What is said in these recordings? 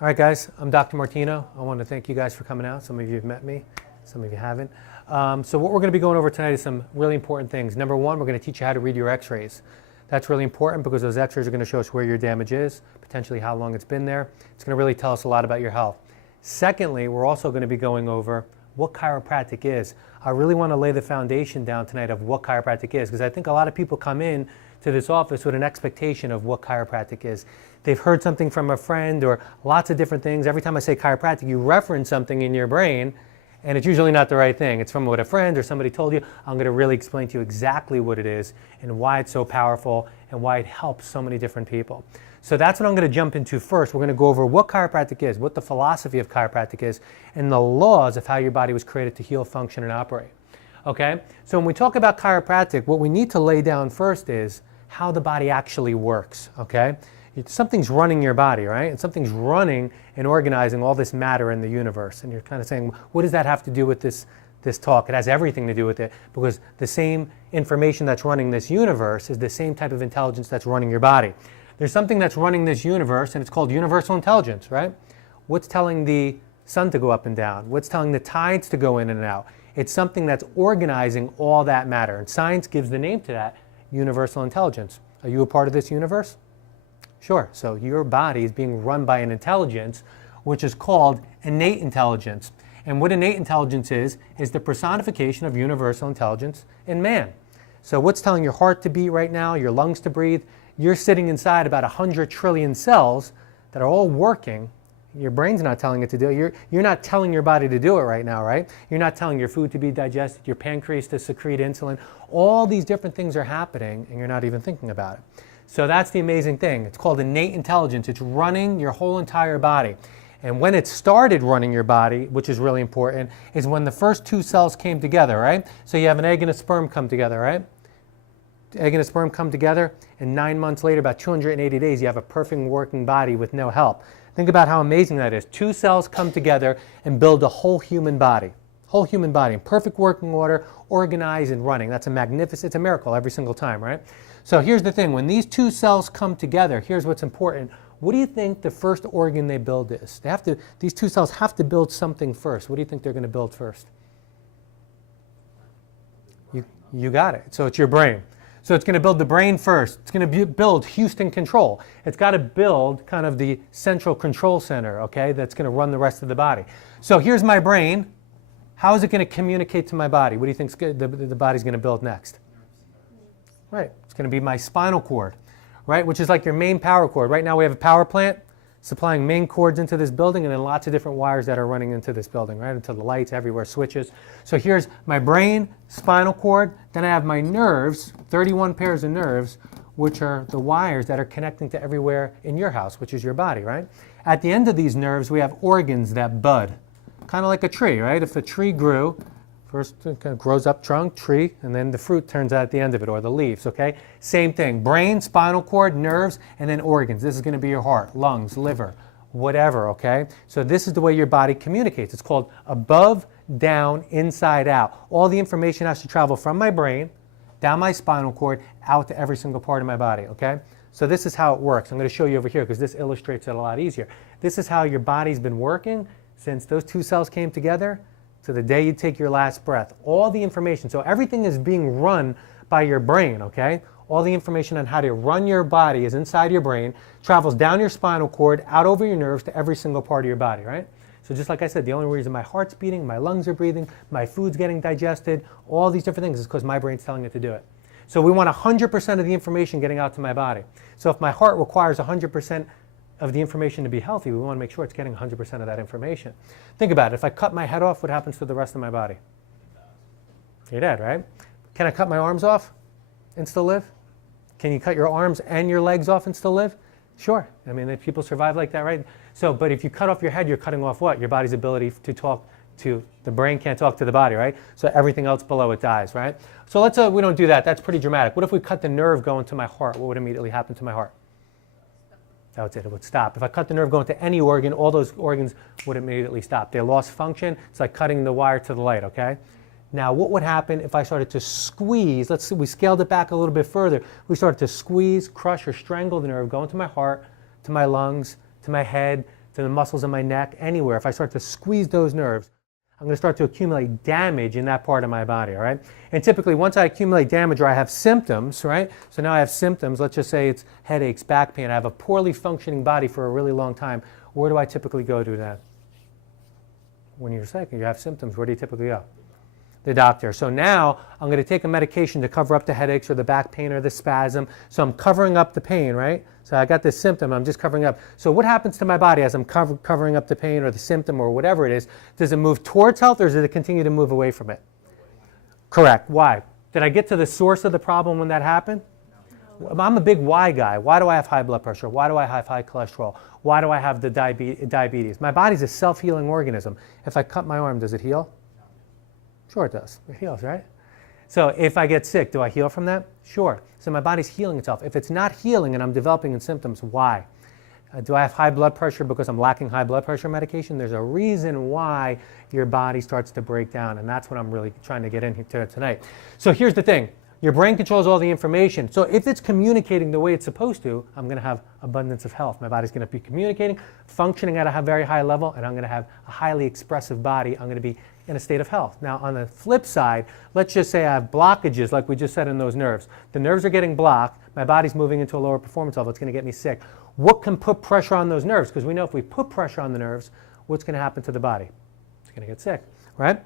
All right, guys, I'm Dr. Martino. I want to thank you guys for coming out. Some of you have met me, some of you haven't. So what we're going to be going over tonight is some really important things. Number one, we're going to teach you how to read your x-rays. That's really important because those x-rays are going to show us where your damage is, potentially how long it's been there. It's going to really tell us a lot about your health. Secondly, we're also going to be going over what chiropractic is. I really want to lay the foundation down tonight of what chiropractic is, because I think a lot of people come in to this office with an expectation of what chiropractic is. They've heard something from a friend or lots of different things. Every time I say chiropractic, you reference something in your brain, and it's usually not the right thing. It's from what a friend or somebody told you. I'm going to really explain to you exactly what it is and why it's so powerful and why it helps so many different people. So that's what I'm going to jump into first. We're going to go over what chiropractic is, what the philosophy of chiropractic is, and the laws of how your body was created to heal, function, and operate. Okay? So when we talk about chiropractic, what we need to lay down first is how the body actually works. Okay? Something's running your body, right? And something's running and organizing all this matter in the universe. And you're kind of saying, what does that have to do with this talk? It has everything to do with it, because the same information that's running this universe is the same type of intelligence that's running your body. There's something that's running this universe, and it's called universal intelligence, right? What's telling the sun to go up and down? What's telling the tides to go in and out? It's something that's organizing all that matter. And science gives the name to that, universal intelligence. Are you a part of this universe? Sure. So your body is being run by an intelligence which is called innate intelligence. And what innate intelligence is the personification of universal intelligence in man. So what's telling your heart to beat right now, your lungs to breathe? You're sitting inside about 100 trillion cells that are all working. Your brain's not telling it to do it. You're not telling your body to do it right now, right? You're not telling your food to be digested, your pancreas to secrete insulin. All these different things are happening, and you're not even thinking about it. So that's the amazing thing. It's called innate intelligence. It's running your whole entire body. And when it started running your body, which is really important, is when the first two cells came together, right? So you have an egg and a sperm come together, right? Egg and a sperm come together, and 9 months later, about 280 days, you have a perfect working body with no help. Think about how amazing that is. Two cells come together and build a whole human body. Whole human body in perfect working order, organized and running. That's a magnificent, it's a miracle every single time, right? So here's the thing, when these two cells come together, here's what's important. What do you think the first organ they build is? These two cells have to build something first. What do you think they're going to build first? You got it. So it's your brain. So it's going to build the brain first. It's going to build Houston control. It's got to build kind of the central control center, okay, that's going to run the rest of the body. So here's my brain. How is it going to communicate to my body? What do you think the body's going to build next? Right. It's going to be my spinal cord, right, which is like your main power cord. Right now we have a power plant supplying main cords into this building, and then lots of different wires that are running into this building, right, into the lights everywhere, switches. So here's my brain, spinal cord. Then I have my nerves, 31 pairs of nerves, which are the wires that are connecting to everywhere in your house, which is your body, right? At the end of these nerves, we have organs that bud, kind of like a tree, right? If a tree grew, first it kind of grows up trunk, tree, and then the fruit turns out at the end of it, or the leaves, okay? Same thing, brain, spinal cord, nerves, and then organs. This is going to be your heart, lungs, liver, whatever, okay? So this is the way your body communicates. It's called above, down, inside out. All the information has to travel from my brain, down my spinal cord, out to every single part of my body, okay? So this is how it works. I'm going to show you over here because this illustrates it a lot easier. This is how your body's been working since those two cells came together to the day you take your last breath. All the information, so everything is being run by your brain, okay? All the information on how to run your body is inside your brain, travels down your spinal cord, out over your nerves to every single part of your body, right? So just like I said, the only reason my heart's beating, my lungs are breathing, my food's getting digested, all these different things is because my brain's telling it to do it. So we want 100% of the information getting out to my body. So if my heart requires 100% of the information to be healthy, we want to make sure it's getting 100% of that information. Think about it. If I cut my head off, what happens to the rest of my body? You're dead, right? Can I cut my arms off and still live? Can you cut your arms and your legs off and still live? Sure. I mean, people survive like that, right? So, but if you cut off your head, you're cutting off what? Your body's ability to talk to, the brain can't talk to the body, right? So everything else below it dies, right? So let's, we don't do that. That's pretty dramatic. What if we cut the nerve going to my heart? What would immediately happen to my heart? That's it. It would stop. If I cut the nerve going to any organ, all those organs would immediately stop. They lost function. It's like cutting the wire to the light, okay? Now, what would happen if I started to squeeze? Let's see, we scaled it back a little bit further. We started to squeeze, crush, or strangle the nerve going to my heart, to my lungs, to my head, to the muscles in my neck, anywhere, if I start to squeeze those nerves, I'm going to start to accumulate damage in that part of my body, all right? And typically, once I accumulate damage or I have symptoms, right? So now I have symptoms, let's just say it's headaches, back pain, I have a poorly functioning body for a really long time. Where do I typically go to then? When you're sick and you have symptoms, where do you typically go? The doctor. So now I'm going to take a medication to cover up the headaches or the back pain or the spasm. So I'm covering up the pain, right? So I got this symptom, I'm just covering up. So what happens to my body as I'm covering up the pain or the symptom or whatever it is? Does it move towards health or does it continue to move away from it? Correct. Why? Did I get to the source of the problem when that happened? No. I'm a big why guy. Why do I have high blood pressure? Why do I have high cholesterol? Why do I have the diabetes? My body's a self-healing organism. If I cut my arm, does it heal? Sure it does. It heals, right? So if I get sick, do I heal from that? Sure. So my body's healing itself. If it's not healing and I'm developing symptoms, why? Do I have high blood pressure because I'm lacking high blood pressure medication? There's a reason why your body starts to break down, and that's what I'm really trying to get into tonight. So here's the thing. Your brain controls all the information. So if it's communicating the way it's supposed to, I'm going to have abundance of health. My body's going to be communicating, functioning at a very high level, and I'm going to have a highly expressive body. I'm going to be in a state of health. Now, on the flip side, let's just say I have blockages, like we just said, in those nerves. The nerves are getting blocked. My body's moving into a lower performance level. It's going to get me sick. What can put pressure on those nerves? Because we know if we put pressure on the nerves, what's going to happen to the body? It's going to get sick, right?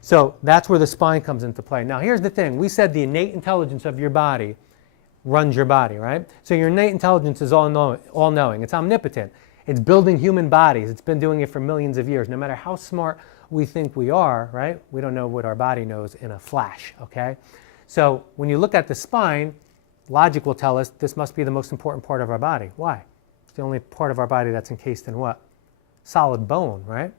So that's where the spine comes into play. Now, here's the thing. We said the innate intelligence of your body runs your body, right? So your innate intelligence is all-knowing. It's omnipotent. It's building human bodies. It's been doing it for millions of years. No matter how smart we think we are, right? We don't know what our body knows in a flash, okay? So when you look at the spine, logic will tell us this must be the most important part of our body. Why? It's the only part of our body that's encased in what? Solid bone, right?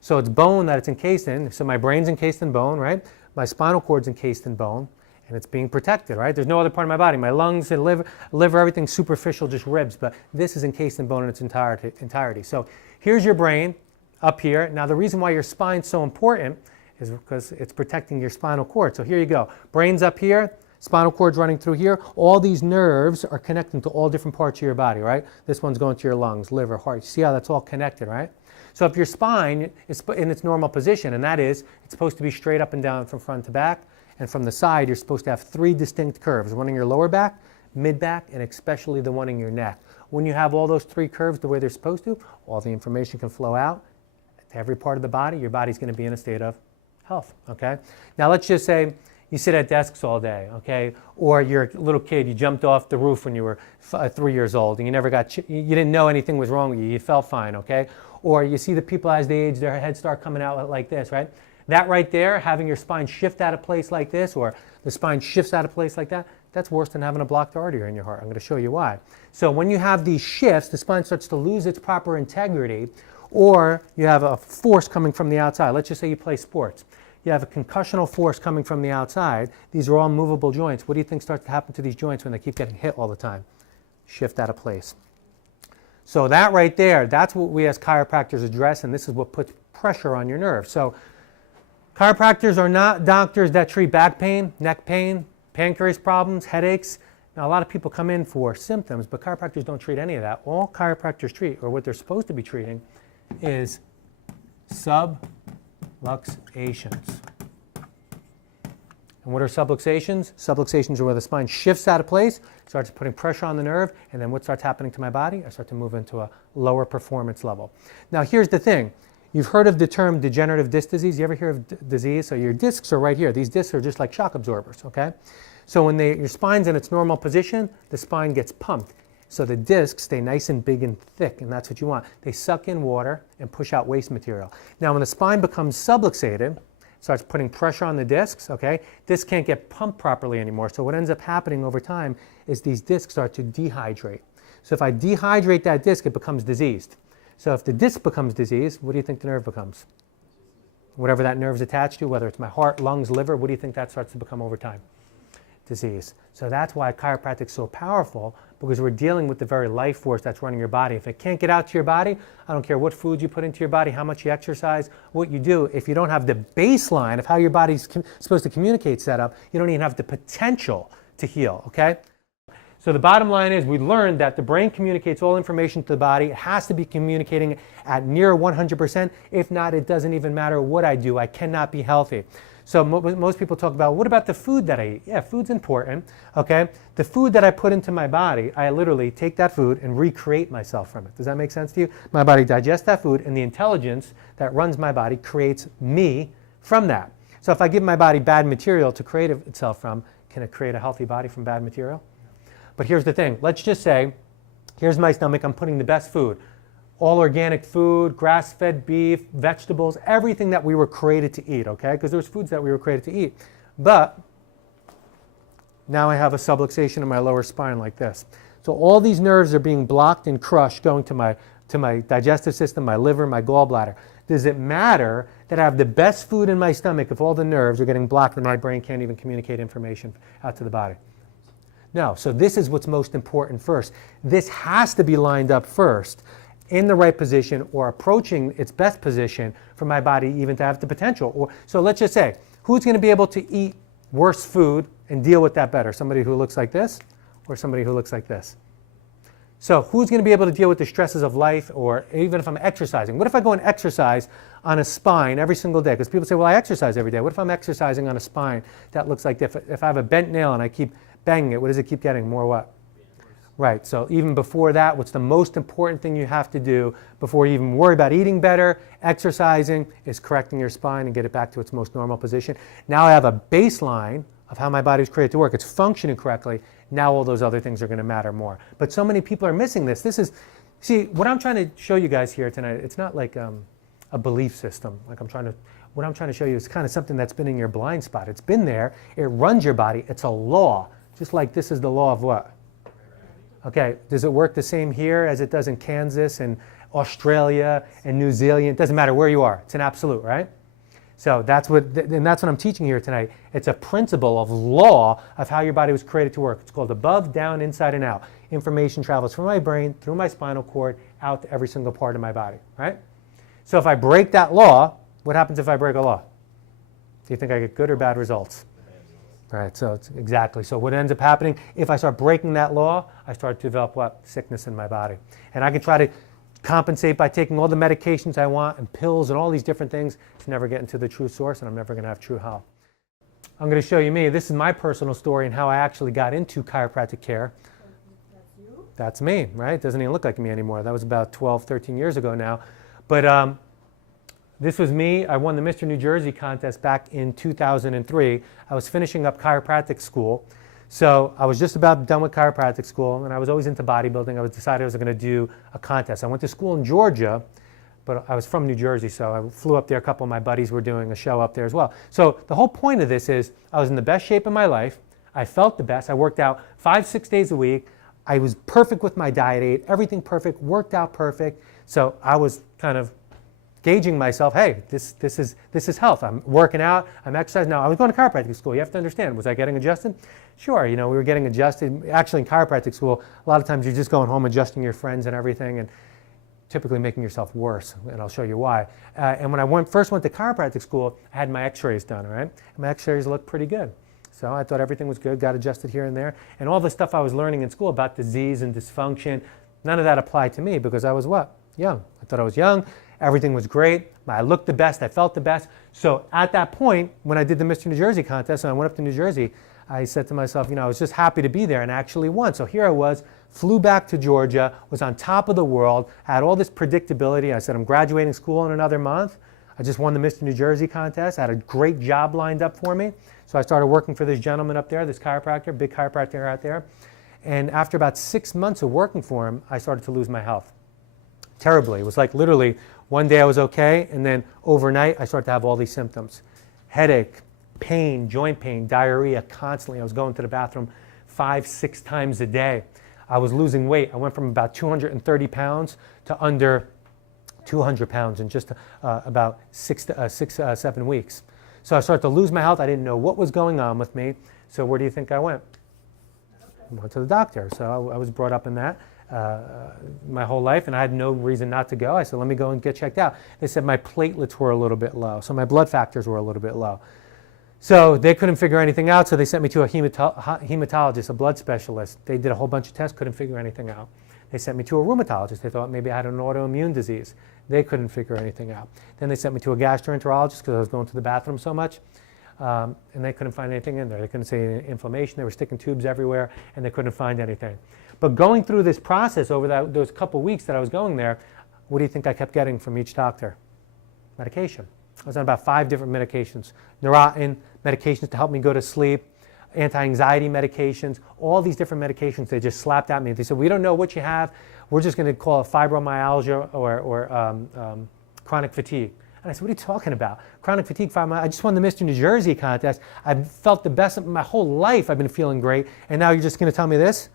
So it's bone that it's encased in. So my brain's encased in bone, right? My spinal cord's encased in bone, and it's being protected, right? There's no other part of my body. My lungs and liver, everything's superficial, just ribs, but this is encased in bone in its entirety. So here's your brain up here. Now the reason why your spine's so important is because it's protecting your spinal cord. So here you go. Brain's up here, spinal cord's running through here. All these nerves are connecting to all different parts of your body, right? This one's going to your lungs, liver, heart. You see how that's all connected, right? So if your spine is in its normal position, and that is, it's supposed to be straight up and down from front to back, and from the side, you're supposed to have 3 distinct curves, one in your lower back, mid-back, and especially the one in your neck. When you have all those 3 curves the way they're supposed to, all the information can flow out to every part of the body. Your body's going to be in a state of health, okay? Now let's just say you sit at desks all day, okay? Or you're a little kid, you jumped off the roof when you were 3 years old, and you never got, you didn't know anything was wrong with you, you felt fine, okay? Or you see the people as they age, their heads start coming out like this, right? That right there, having your spine shift out of place like this, or the spine shifts out of place like that, that's worse than having a blocked artery in your heart. I'm going to show you why. So when you have these shifts, the spine starts to lose its proper integrity, or you have a force coming from the outside. Let's just say you play sports. You have a concussional force coming from the outside. These are all movable joints. What do you think starts to happen to these joints when they keep getting hit all the time? Shift out of place. So that right there, that's what we as chiropractors address, and this is what puts pressure on your nerves. So chiropractors are not doctors that treat back pain, neck pain, pancreas problems, headaches. Now, a lot of people come in for symptoms, but chiropractors don't treat any of that. All chiropractors treat, or what they're supposed to be treating, is subluxations. And what are subluxations? Subluxations are where the spine shifts out of place, starts putting pressure on the nerve, and then what starts happening to my body? I start to move into a lower performance level. Now, here's the thing. You've heard of the term degenerative disc disease. You ever hear of disease? So your discs are right here. These discs are just like shock absorbers, okay? So when your spine's in its normal position, the spine gets pumped. So the discs stay nice and big and thick, and that's what you want. They suck in water and push out waste material. Now, when the spine becomes subluxated, starts putting pressure on the discs, okay? Discs can't get pumped properly anymore. So what ends up happening over time is these discs start to dehydrate. So if I dehydrate that disc, it becomes diseased. So if the disc becomes diseased, what do you think the nerve becomes? Whatever that nerve's attached to, whether it's my heart, lungs, liver, what do you think that starts to become over time? Disease. So that's why chiropractic's so powerful, because we're dealing with the very life force that's running your body. If it can't get out to your body, I don't care what food you put into your body, how much you exercise, what you do, if you don't have the baseline of how your body's supposed to communicate set up, you don't even have the potential to heal, okay? So the bottom line is we learned that the brain communicates all information to the body. It has to be communicating at near 100%. If not, it doesn't even matter what I do. I cannot be healthy. So most people talk about, what about the food that I eat? Yeah, food's important, okay? The food that I put into my body, I literally take that food and recreate myself from it. Does that make sense to you? My body digests that food, and the intelligence that runs my body creates me from that. So if I give my body bad material to create itself from, can it create a healthy body from bad material? But here's the thing. Let's just say, here's my stomach. I'm putting the best food. All organic food, grass-fed beef, vegetables, everything that we were created to eat, okay? Because there's foods that we were created to eat. But now I have a subluxation in my lower spine like this. So all these nerves are being blocked and crushed going to my digestive system, my liver, my gallbladder. Does it matter that I have the best food in my stomach if all the nerves are getting blocked and my brain can't even communicate information out to the body? No. So this is what's most important first. This has to be lined up first in the right position or approaching its best position for my body even to have the potential. So let's just say, who's going to be able to eat worse food and deal with that better? Somebody who looks like this or somebody who looks like this? So who's going to be able to deal with the stresses of life, or even if I'm exercising? What if I go and exercise on a spine every single day? Because people say, well, I exercise every day. What if I'm exercising on a spine that looks like this? If I have a bent nail and I keep banging it, what does it keep getting? More what? Right, so even before that, what's the most important thing you have to do before you even worry about eating better, exercising, is correcting your spine and get it back to its most normal position. Now I have a baseline of how my body's created to work. It's functioning correctly. Now all those other things are going to matter more. But so many people are missing this. See, what I'm trying to show you guys here tonight, it's not like a belief system. What I'm trying to show you is kind of something that's been in your blind spot. It's been there. It runs your body. It's a law. Just like this is the law of what? Okay, does it work the same here as it does in Kansas and Australia and New Zealand? It doesn't matter where you are. It's an absolute, right? So that's what I'm teaching here tonight. It's a principle of law of how your body was created to work. It's called above, down, inside, and out. Information travels from my brain, through my spinal cord, out to every single part of my body, right? So if I break that law, what happens if I break a law? Do you think I get good or bad results? Right, so it's exactly. So what ends up happening, if I start breaking that law, I start to develop what? Sickness in my body. And I can try to compensate by taking all the medications I want and pills and all these different things to never get into the true source, and I'm never going to have true health. I'm going to show you me. This is my personal story and how I actually got into chiropractic care. That's you? That's me, right? It doesn't even look like me anymore. That was about 12, 13 years ago now. But this was me. I won the Mr. New Jersey contest back in 2003. I was finishing up chiropractic school. So I was just about done with chiropractic school, and I was always into bodybuilding. I decided I was going to do a contest. I went to school in Georgia, but I was from New Jersey, so I flew up there. A couple of my buddies were doing a show up there as well. So the whole point of this is I was in the best shape of my life. I felt the best. I worked out 5-6 days a week. I was perfect with my diet, ate everything perfect, worked out perfect. So I was kind of gauging myself, hey, this is health. I'm working out, I'm exercising. Now, I was going to chiropractic school. You have to understand, was I getting adjusted? Sure, we were getting adjusted. Actually, in chiropractic school, a lot of times you're just going home adjusting your friends and everything, and typically making yourself worse, and I'll show you why. And when I first went to chiropractic school, I had my x-rays done, right? And my x-rays looked pretty good. So I thought everything was good, got adjusted here and there. And all the stuff I was learning in school about disease and dysfunction, none of that applied to me because I was what? Young. I thought I was young. Everything was great. I looked the best. I felt the best. So at that point, when I did the Mr. New Jersey contest and I went up to New Jersey, I said to myself, I was just happy to be there, and I actually won. So here I was, flew back to Georgia, was on top of the world, had all this predictability. I said, I'm graduating school in another month. I just won the Mr. New Jersey contest. I had a great job lined up for me. So I started working for this gentleman up there, this chiropractor, big chiropractor out there. And after about 6 months of working for him, I started to lose my health. Terribly. It was like literally one day I was okay, and then overnight I started to have all these symptoms. Headache, pain, joint pain, diarrhea constantly. I was going to the bathroom 5-6 times a day. I was losing weight. I went from about 230 pounds to under 200 pounds in just about 7 weeks. So I started to lose my health. I didn't know what was going on with me. So where do you think I went? I went to the doctor. So I was brought up in that my whole life, and I had no reason not to go. I said, let me go and get checked out. They said my platelets were a little bit low, so my blood factors were a little bit low. So they couldn't figure anything out, so they sent me to a hematologist, a blood specialist. They did a whole bunch of tests, couldn't figure anything out. They sent me to a rheumatologist. They thought maybe I had an autoimmune disease. They couldn't figure anything out. Then they sent me to a gastroenterologist because I was going to the bathroom so much, and they couldn't find anything in there. They couldn't see any inflammation. They were sticking tubes everywhere, and they couldn't find anything. But going through this process over those couple weeks that I was going there, what do you think I kept getting from each doctor? Medication. I was on about 5 different medications. Neurontin medications to help me go to sleep, anti-anxiety medications, all these different medications they just slapped at me. They said, we don't know what you have. We're just going to call it fibromyalgia or chronic fatigue. And I said, what are you talking about? Chronic fatigue, fibromyalgia. I just won the Mr. New Jersey contest. I've felt the best of my whole life. I've been feeling great. And now you're just going to tell me this?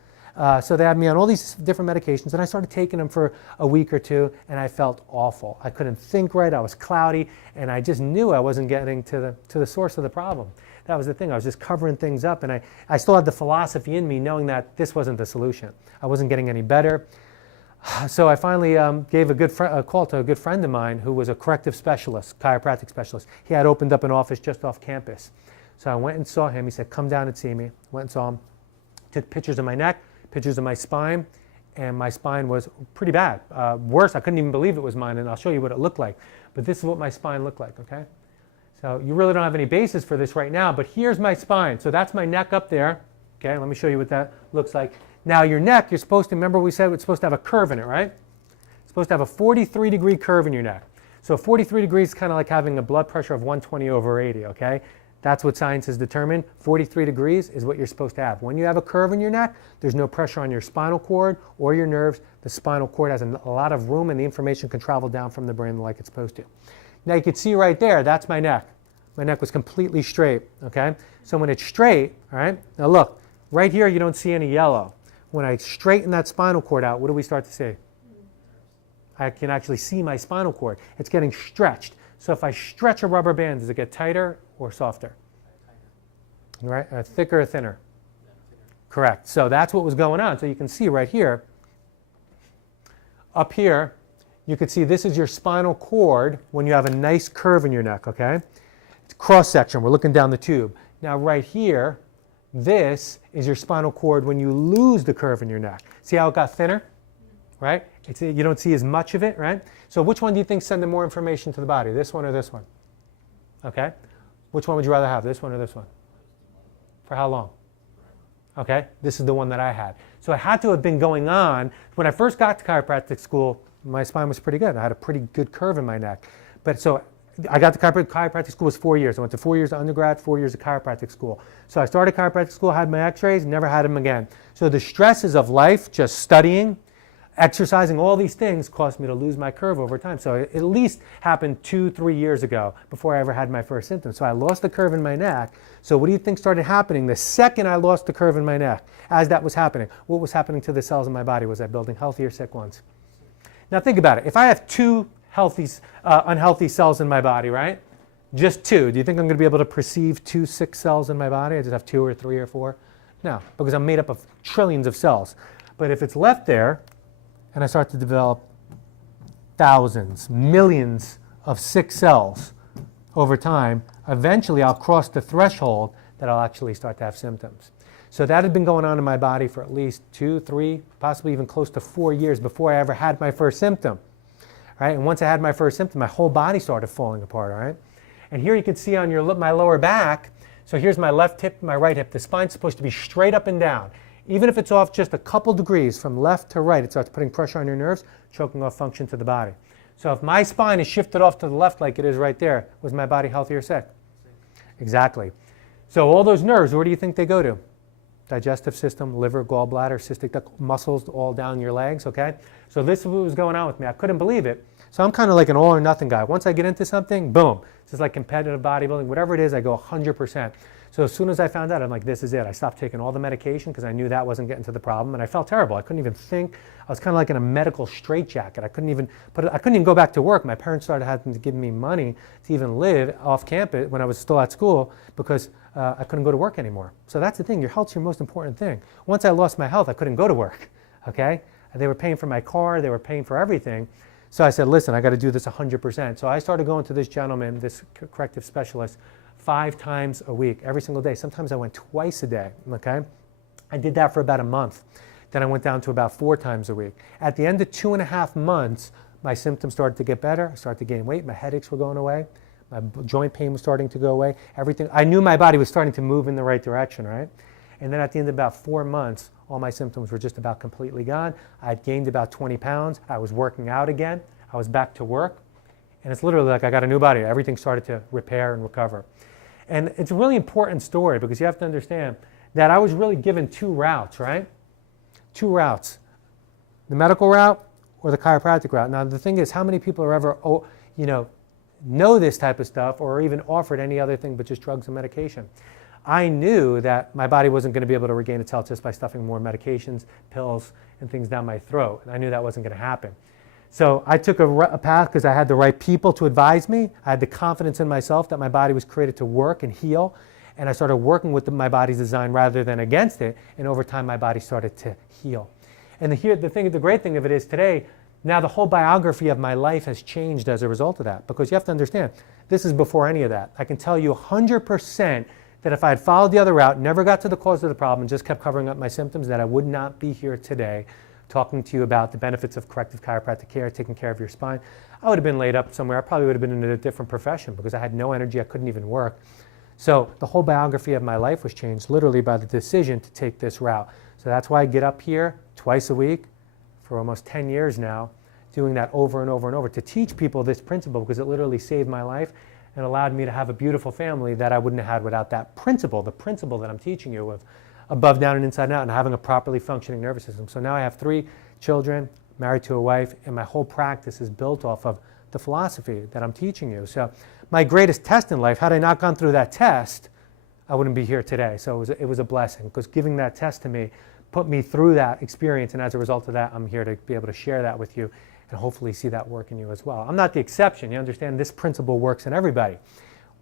So they had me on all these different medications, and I started taking them for a week or two, and I felt awful. I couldn't think right. I was cloudy, and I just knew I wasn't getting to the source of the problem. That was the thing. I was just covering things up, and I still had the philosophy in me knowing that this wasn't the solution. I wasn't getting any better. So I finally gave a call to a good friend of mine who was a corrective specialist, chiropractic specialist. He had opened up an office just off campus. So I went and saw him. He said, come down and see me. Went and saw him. Took pictures of my neck, pictures of my spine, and my spine was pretty bad. Worse, I couldn't even believe it was mine, and I'll show you what it looked like. But this is what my spine looked like, okay? So you really don't have any basis for this right now, but here's my spine. So that's my neck up there, okay? Let me show you what that looks like. Now your neck, you're supposed to, remember we said it's supposed to have a curve in it, right? It's supposed to have a 43-degree curve in your neck. So 43 degrees is kind of like having a blood pressure of 120/80, okay? That's what science has determined. 43 degrees is what you're supposed to have. When you have a curve in your neck, there's no pressure on your spinal cord or your nerves. The spinal cord has a lot of room, and the information can travel down from the brain like it's supposed to. Now you can see right there, that's my neck. My neck was completely straight, okay? So when it's straight, all right, now look, right here you don't see any yellow. When I straighten that spinal cord out, what do we start to see? I can actually see my spinal cord. It's getting stretched. So if I stretch a rubber band, does it get tighter or softer? Right? Thicker or thinner? Correct. So that's what was going on. So you can see right here, up here, you can see this is your spinal cord when you have a nice curve in your neck, okay? It's cross section. We're looking down the tube. Now right here, this is your spinal cord when you lose the curve in your neck. See how it got thinner? Right? You don't see as much of it, right? So which one do you think sending more information to the body? This one or this one? Okay. Which one would you rather have, this one or this one? For how long? Okay. This is the one that I had. So it had to have been going on. When I first got to chiropractic school, my spine was pretty good. I had a pretty good curve in my neck. But so I got to chiropractic school was 4 years. I went to 4 years of undergrad, 4 years of chiropractic school. So I started chiropractic school, had my x-rays, never had them again. So the stresses of life, just studying, exercising, all these things caused me to lose my curve over time. So it at least happened 2-3 years ago before I ever had my first symptoms. So I lost the curve in my neck. So what do you think started happening the second I lost the curve in my neck? As that was happening, what was happening to the cells in my body? Was I building healthy or sick ones? Now think about it. If I have 2 unhealthy cells in my body, right? Just 2. Do you think I'm going to be able to perceive 2 sick cells in my body? I just have 2 or 3 or 4? No, because I'm made up of trillions of cells. But if it's left there, and I start to develop thousands, millions of sick cells over time, eventually I'll cross the threshold that I'll actually start to have symptoms. So that had been going on in my body for at least 2, 3, possibly even close to 4 years before I ever had my first symptom. Right? And once I had my first symptom, my whole body started falling apart. All right? And here you can see on my lower back, so here's my left hip, my right hip. The spine's supposed to be straight up and down. Even if it's off just a couple degrees from left to right, it starts putting pressure on your nerves, choking off function to the body. So if my spine is shifted off to the left like it is right there, was my body healthy or sick? Exactly. So all those nerves, where do you think they go to? Digestive system, liver, gallbladder, cystic duct, muscles all down your legs, okay? So this is what was going on with me. I couldn't believe it. So I'm kind of like an all or nothing guy. Once I get into something, boom. This is like competitive bodybuilding. Whatever it is, I go 100%. So as soon as I found out, I'm like, this is it. I stopped taking all the medication because I knew that wasn't getting to the problem, and I felt terrible. I couldn't even think. I was kind of like in a medical straitjacket. I couldn't even go back to work. My parents started having to give me money to even live off campus when I was still at school because I couldn't go to work anymore. So that's the thing. Your health's your most important thing. Once I lost my health, I couldn't go to work. Okay? They were paying for my car. They were paying for everything. So I said, listen, I got to do this 100%. So I started going to this gentleman, this corrective specialist, 5 times a week, every single day. Sometimes I went twice a day, okay? I did that for about a month. Then I went down to about 4 times a week. At the end of 2.5 months, my symptoms started to get better. I started to gain weight. My headaches were going away. My joint pain was starting to go away. Everything. I knew my body was starting to move in the right direction, right? And then at the end of about 4 months, all my symptoms were just about completely gone. I had gained about 20 pounds. I was working out again. I was back to work. And it's literally like I got a new body. Everything started to repair and recover. And it's a really important story because you have to understand that I was really given 2 routes, right? 2 routes, the medical route or the chiropractic route. Now the thing is, how many people are ever, know this type of stuff or are even offered any other thing but just drugs and medication? I knew that my body wasn't going to be able to regain its health just by stuffing more medications, pills, and things down my throat. And I knew that wasn't going to happen. So I took a path because I had the right people to advise me. I had the confidence in myself that my body was created to work and heal. And I started working with my body's design rather than against it. And over time, my body started to heal. And the great thing of it is today, now the whole biography of my life has changed as a result of that. Because you have to understand, this is before any of that. I can tell you 100% that if I had followed the other route, never got to the cause of the problem, and just kept covering up my symptoms, that I would not be here today talking to you about the benefits of corrective chiropractic care, taking care of your spine. I would have been laid up somewhere. I probably would have been in a different profession because I had no energy. I couldn't even work. So the whole biography of my life was changed literally by the decision to take this route. So that's why I get up here twice a week for almost 10 years now, doing that over and over and over to teach people this principle because it literally saved my life and allowed me to have a beautiful family that I wouldn't have had without that principle, the principle that I'm teaching you of above, down, and inside out, and having a properly functioning nervous system. So now I have 3 children, married to a wife, and my whole practice is built off of the philosophy that I'm teaching you. So my greatest test in life, had I not gone through that test, I wouldn't be here today. So it was a blessing because giving that test to me put me through that experience, and as a result of that, I'm here to be able to share that with you and hopefully see that work in you as well. I'm not the exception. You understand this principle works in everybody.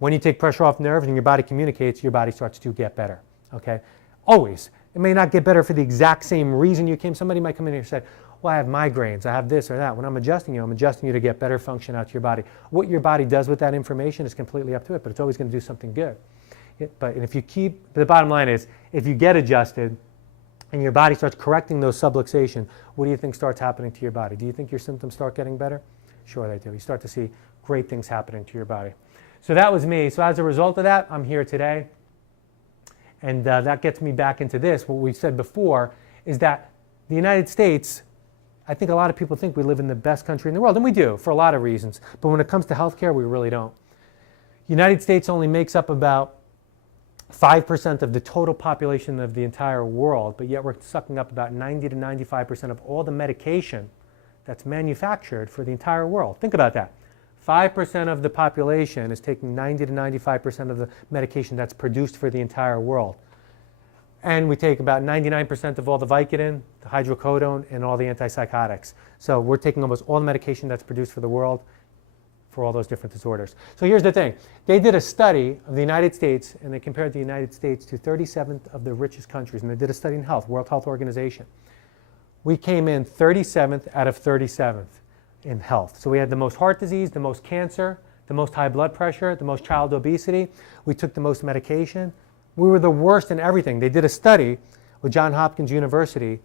When you take pressure off nerves and your body communicates, your body starts to get better, okay? Always. It may not get better for the exact same reason you came. Somebody might come in here and say, well, I have migraines, I have this or that. When I'm adjusting you to get better function out to your body. What your body does with that information is completely up to it, but it's always going to do something good. The bottom line is, if you get adjusted and your body starts correcting those subluxation, what do you think starts happening to your body? Do you think your symptoms start getting better? Sure they do. You start to see great things happening to your body. So that was me. So as a result of that, I'm here today. And that gets me back into this. What we said before is that the United States, I think a lot of people think we live in the best country in the world, and we do for a lot of reasons. But when it comes to healthcare, we really don't. The United States only makes up about 5% of the total population of the entire world, but yet we're sucking up about 90 to 95% of all the medication that's manufactured for the entire world. Think about that. 5% of the population is taking 90 to 95% of the medication that's produced for the entire world. And we take about 99% of all the Vicodin, the hydrocodone, and all the antipsychotics. So we're taking almost all the medication that's produced for the world for all those different disorders. So here's the thing. They did a study of the United States, and they compared the United States to 37th of the richest countries. And they did a study in health, World Health Organization. We came in 37th out of 37th in health. So we had the most heart disease, the most cancer, the most high blood pressure, the most child obesity. We took the most medication. We were the worst in everything. They did a study with Johns Hopkins University,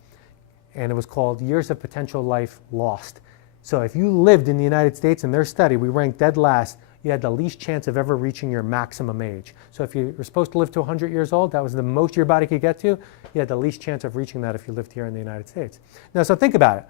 and it was called Years of Potential Life Lost. So if you lived in the United States in their study, we ranked dead last. You had the least chance of ever reaching your maximum age. So if you were supposed to live to 100 years old, that was the most your body could get to, you had the least chance of reaching that if you lived here in the United States. Now, so think about it.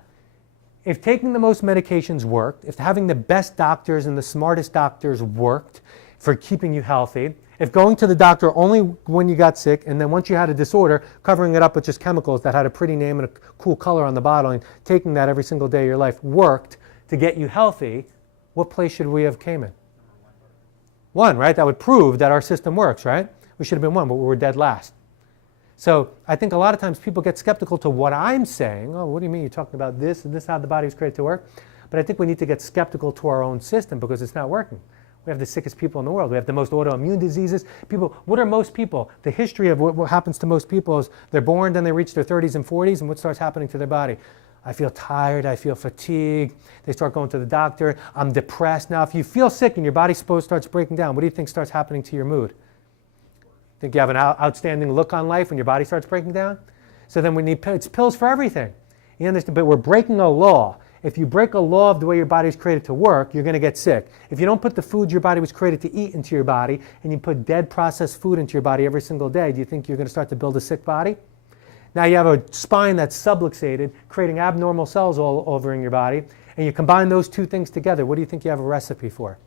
If taking the most medications worked, if having the best doctors and the smartest doctors worked for keeping you healthy, if going to the doctor only when you got sick, and then once you had a disorder, covering it up with just chemicals that had a pretty name and a cool color on the bottle, and taking that every single day of your life worked to get you healthy, what place should we have came in? 1, right? That would prove that our system works, right? We should have been 1, but we were dead last. So I think a lot of times people get skeptical to what I'm saying. Oh, what do you mean you're talking about this and this is how the body was created to work? But I think we need to get skeptical to our own system because it's not working. We have the sickest people in the world. We have the most autoimmune diseases. People, what are most people? The history of what happens to most people is they're born, then they reach their 30s and 40s, and what starts happening to their body? I feel tired, I feel fatigued. They start going to the doctor. I'm depressed. Now, if you feel sick and your body starts breaking down, what do you think starts happening to your mood? Think you have an outstanding look on life when your body starts breaking down? So then we need it's pills for everything. You understand? But we're breaking a law. If you break a law of the way your body is created to work, you're going to get sick. If you don't put the food your body was created to eat into your body, and you put dead processed food into your body every single day, do you think you're going to start to build a sick body? Now you have a spine that's subluxated, creating abnormal cells all over in your body, and you combine those two things together. What do you think you have a recipe for?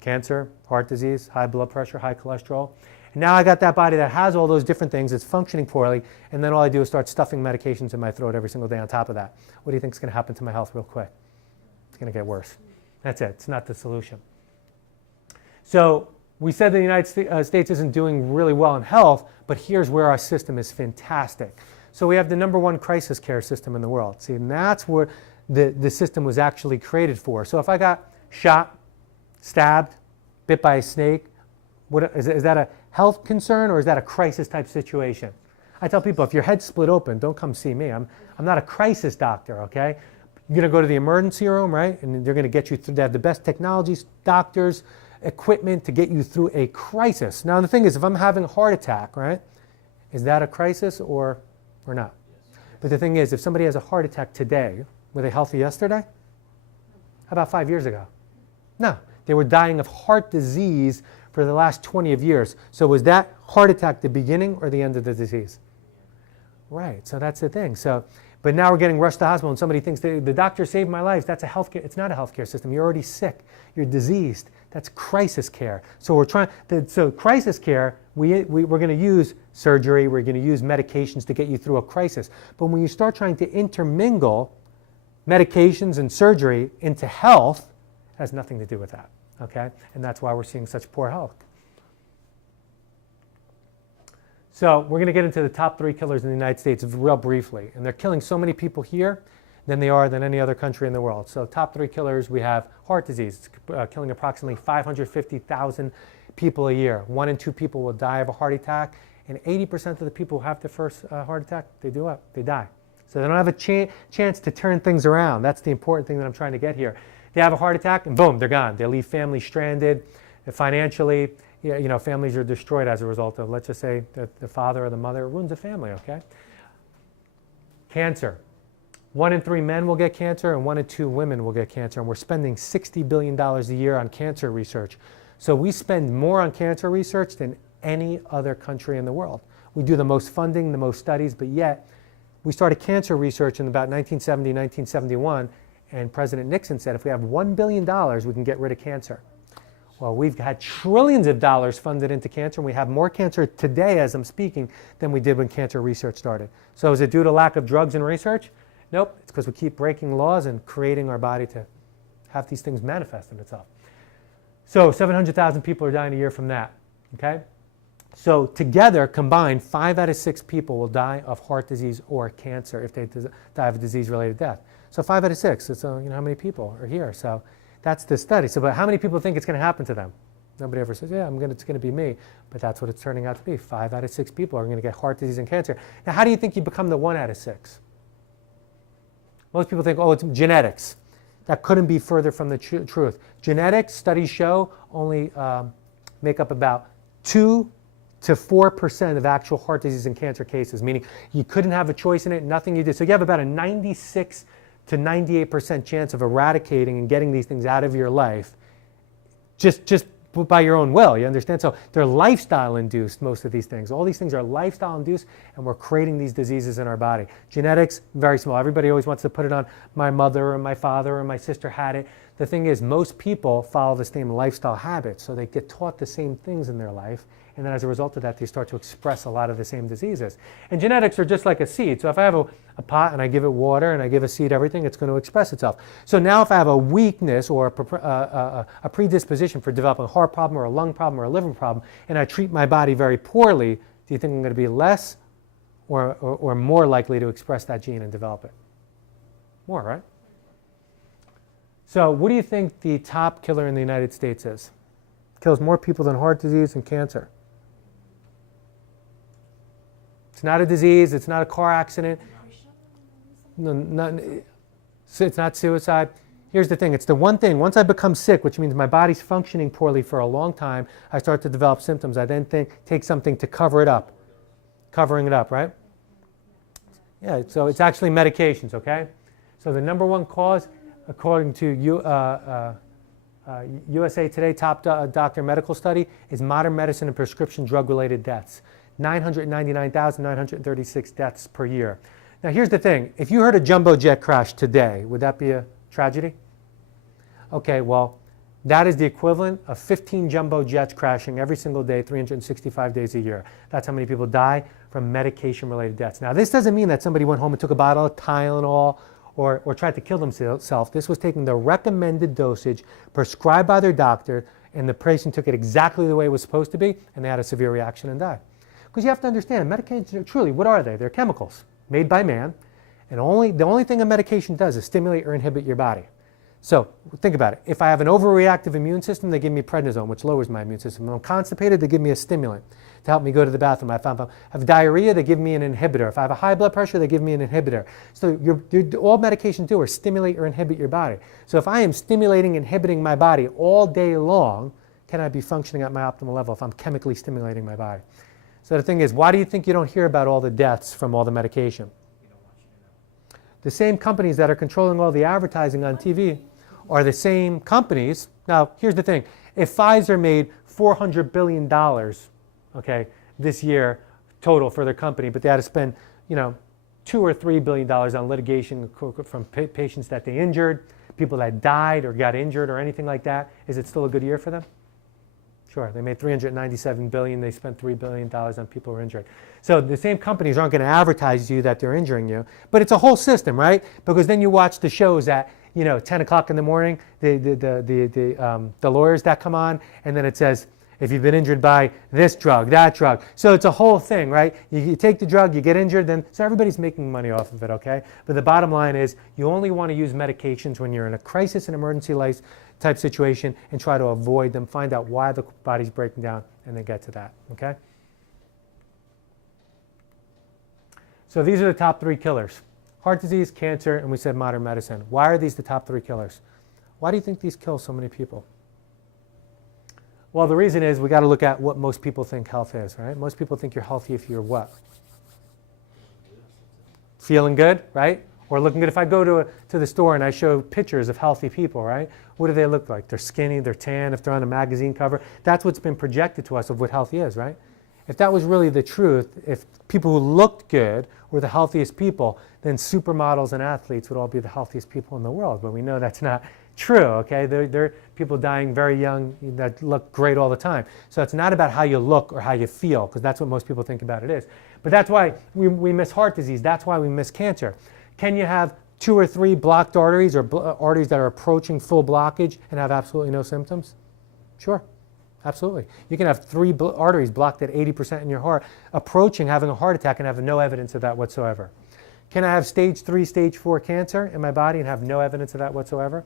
Cancer, heart disease, high blood pressure, high cholesterol. And now I got that body that has all those different things, it's functioning poorly, and then all I do is start stuffing medications in my throat every single day on top of that. What do you think is going to happen to my health real quick? It's going to get worse. That's it. It's not the solution. So we said the United States isn't doing really well in health, but here's where our system is fantastic. So we have the #1 crisis care system in the world. See, and that's what the system was actually created for. So if I got shot, stabbed, bit by a snake, is that a health concern or is that a crisis type situation? I tell people, if your head's split open, don't come see me. I'm not a crisis doctor, okay? You're going to go to the emergency room, right? And they're going to get you through. They have the best technologies, doctors, equipment to get you through a crisis. Now the thing is, if I'm having a heart attack, right, is that a crisis or not? But the thing is, if somebody has a heart attack today, were they healthy yesterday? How about 5 years ago? No, they were dying of heart disease for the last 20 years. So was that heart attack the beginning or the end of the disease? Right, so that's the thing. So, but now we're getting rushed to the hospital and somebody thinks the doctor saved my life. That's a healthcare. It's not a healthcare system. You're already sick. You're diseased. That's crisis care. So we're trying. So crisis care, we're going to use surgery. We're going to use medications to get you through a crisis. But when you start trying to intermingle medications and surgery into health, it has nothing to do with that. Okay, and that's why we're seeing such poor health. So we're going to get into the top 3 killers in the United States real briefly. And they're killing so many people here than any other country in the world. So top 3 killers, we have heart disease. It's killing approximately 550,000 people a year. 1 in 2 people will die of a heart attack. And 80% of the people who have their first heart attack, they die. So they don't have a chance to turn things around. That's the important thing that I'm trying to get here. They have a heart attack and boom, they're gone. They leave families stranded. And financially, families are destroyed as a result of, let's just say, the father or the mother ruins a family, okay? Cancer. 1 in 3 men will get cancer and 1 in 2 women will get cancer. And we're spending $60 billion a year on cancer research. So we spend more on cancer research than any other country in the world. We do the most funding, the most studies, but yet we started cancer research in about 1970, 1971, and President Nixon said if we have $1 billion, we can get rid of cancer. Well, we've had trillions of dollars funded into cancer, and we have more cancer today as I'm speaking than we did when cancer research started. So is it due to lack of drugs and research? Nope, it's because we keep breaking laws and creating our body to have these things manifest in itself. So 700,000 people are dying a year from that, okay? So together, combined, 5 out of 6 people will die of heart disease or cancer if they die of a disease-related death. So 5 out of 6, so how many people are here? So that's the study. So but how many people think it's going to happen to them? Nobody ever says, yeah, it's going to be me. But that's what it's turning out to be. 5 out of 6 people are going to get heart disease and cancer. Now, how do you think you become the 1 out of 6? Most people think, oh, it's genetics. That couldn't be further from the truth. Genetics, studies show, only make up about 2 to 4% of actual heart disease and cancer cases, meaning you couldn't have a choice in it, nothing you did. So you have about a 96 to 98% chance of eradicating and getting these things out of your life just by your own will, you understand? So they're lifestyle induced, most of these things. All these things are lifestyle induced, and we're creating these diseases in our body. Genetics, very small. Everybody always wants to put it on my mother or my father or my sister had it. The thing is, most people follow the same lifestyle habits, so they get taught the same things in their life, and then as a result of that, they start to express a lot of the same diseases. And genetics are just like a seed. So if I have a pot and I give it water and I give a seed everything, it's going to express itself. So now if I have a weakness or a predisposition for developing a heart problem or a lung problem or a liver problem, and I treat my body very poorly, do you think I'm going to be less or more likely to express that gene and develop it? More, right? So what do you think the top killer in the United States is? Kills more people than heart disease and cancer. It's not a disease. It's not a car accident. no, it's not suicide. Here's the thing. It's the one thing. Once I become sick, which means my body's functioning poorly for a long time, I start to develop symptoms. I then take something to cover it up. Covering it up, right? Yeah, so it's actually medications, okay? So the number one cause, according to USA Today top doctor medical study, is modern medicine and prescription drug-related deaths. 999,936 deaths per year. Now here's the thing. If you heard a jumbo jet crash today, would that be a tragedy? Okay, well, that is the equivalent of 15 jumbo jets crashing every single day, 365 days a year. That's how many people die from medication-related deaths. Now, this doesn't mean that somebody went home and took a bottle of Tylenol or tried to kill themselves. This was taking the recommended dosage prescribed by their doctor, and the patient took it exactly the way it was supposed to be, and they had a severe reaction and died. Because you have to understand, medications, truly, what are they? They're chemicals made by man, and the only thing a medication does is stimulate or inhibit your body. So think about it. If I have an overreactive immune system, they give me prednisone, which lowers my immune system. If I'm constipated, they give me a stimulant to help me go to the bathroom. If I have diarrhea, they give me an inhibitor. If I have a high blood pressure, they give me an inhibitor. So all medications do is stimulate or inhibit your body. So if I am stimulating, inhibiting my body all day long, can I be functioning at my optimal level if I'm chemically stimulating my body? So the thing is, why do you think you don't hear about all the deaths from all the medication? The same companies that are controlling all the advertising on TV are the same companies. Now, here's the thing. If Pfizer made $400 billion, okay, this year total for their company, but they had to spend, $2 or $3 billion on litigation from patients that they injured, people that died or got injured or anything like that, is it still a good year for them? Sure, they made $397 billion. They spent $3 billion on people who were injured. So the same companies aren't going to advertise to you that they're injuring you, but it's a whole system, right? Because then you watch the shows at 10 o'clock in the morning, the lawyers that come on, and then it says, if you've been injured by this drug, that drug. So it's a whole thing, right? You take the drug, you get injured, so everybody's making money off of it, okay? But the bottom line is you only want to use medications when you're in a crisis and emergency life type situation and try to avoid them, find out why the body's breaking down, and then get to that, okay? So these are the top 3 killers. Heart disease, cancer, and we said modern medicine. Why are these the top 3 killers? Why do you think these kill so many people? Well, the reason is we got to look at what most people think health is, right? Most people think you're healthy if you're what? Feeling good, right? Or looking good. If I go to the store and I show pictures of healthy people, right? What do they look like? They're skinny, they're tan, if they're on a magazine cover. That's what's been projected to us of what healthy is, right? If that was really the truth, if people who looked good were the healthiest people, then supermodels and athletes would all be the healthiest people in the world. But we know that's not true, okay? There are people dying very young that look great all the time. So it's not about how you look or how you feel, because that's what most people think about it is. But that's why we miss heart disease. That's why we miss cancer. Can you have 2 or 3 blocked arteries or arteries that are approaching full blockage and have absolutely no symptoms? Sure. Absolutely. You can have 3 arteries blocked at 80% in your heart, approaching having a heart attack and have no evidence of that whatsoever. Can I have stage 3, stage 4 cancer in my body and have no evidence of that whatsoever?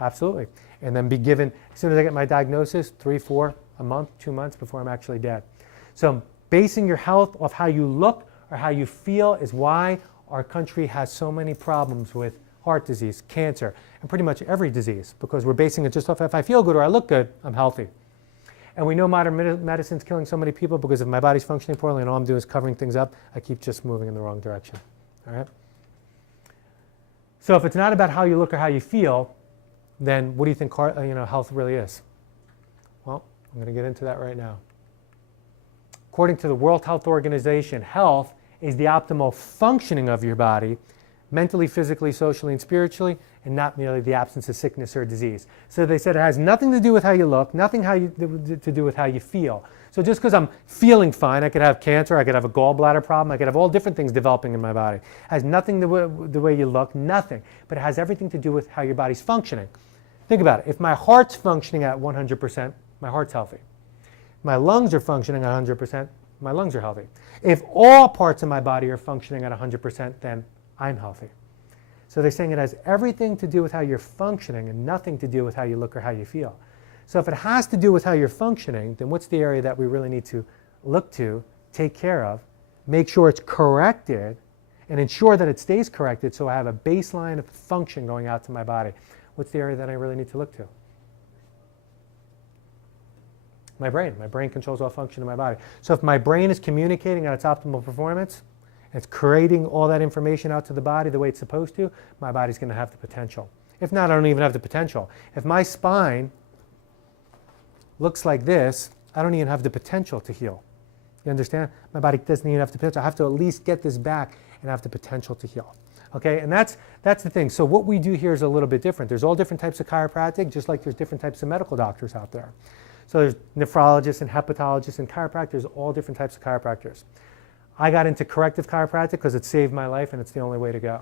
Absolutely. And then be given, as soon as I get my diagnosis, 3, 4, a month, 2 months before I'm actually dead. So basing your health off how you look or how you feel is why our country has so many problems with heart disease, cancer, and pretty much every disease, because we're basing it just off if I feel good or I look good, I'm healthy. And we know modern medicine's killing so many people because if my body's functioning poorly and all I'm doing is covering things up, I keep just moving in the wrong direction. All right? So if it's not about how you look or how you feel, then what do you think health really is? Well, I'm going to get into that right now. According to the World Health Organization, health is the optimal functioning of your body, mentally, physically, socially, and spiritually, and not merely the absence of sickness or disease. So they said it has nothing to do with how you look, nothing to do with how you feel. So just because I'm feeling fine, I could have cancer, I could have a gallbladder problem, I could have all different things developing in my body. It has nothing to do with the way you look, nothing. But it has everything to do with how your body's functioning. Think about it. If my heart's functioning at 100%, my heart's healthy. If my lungs are functioning at 100%, my lungs are healthy. If all parts of my body are functioning at 100%, then I'm healthy. So they're saying it has everything to do with how you're functioning and nothing to do with how you look or how you feel. So if it has to do with how you're functioning, then what's the area that we really need to look to, take care of, make sure it's corrected, and ensure that it stays corrected so I have a baseline of function going out to my body. What's the area that I really need to look to? My brain. My brain controls all function in my body. So if my brain is communicating at its optimal performance, it's creating all that information out to the body the way it's supposed to, my body's going to have the potential. If not, I don't even have the potential. If my spine looks like this, I don't even have the potential to heal. You understand? My body doesn't even have the potential. I have to at least get this back and have the potential to heal. Okay, and that's the thing. So what we do here is a little bit different. There's all different types of chiropractic, just like there's different types of medical doctors out there. So there's nephrologists and hepatologists and chiropractors, all different types of chiropractors. I got into corrective chiropractic because it saved my life and it's the only way to go.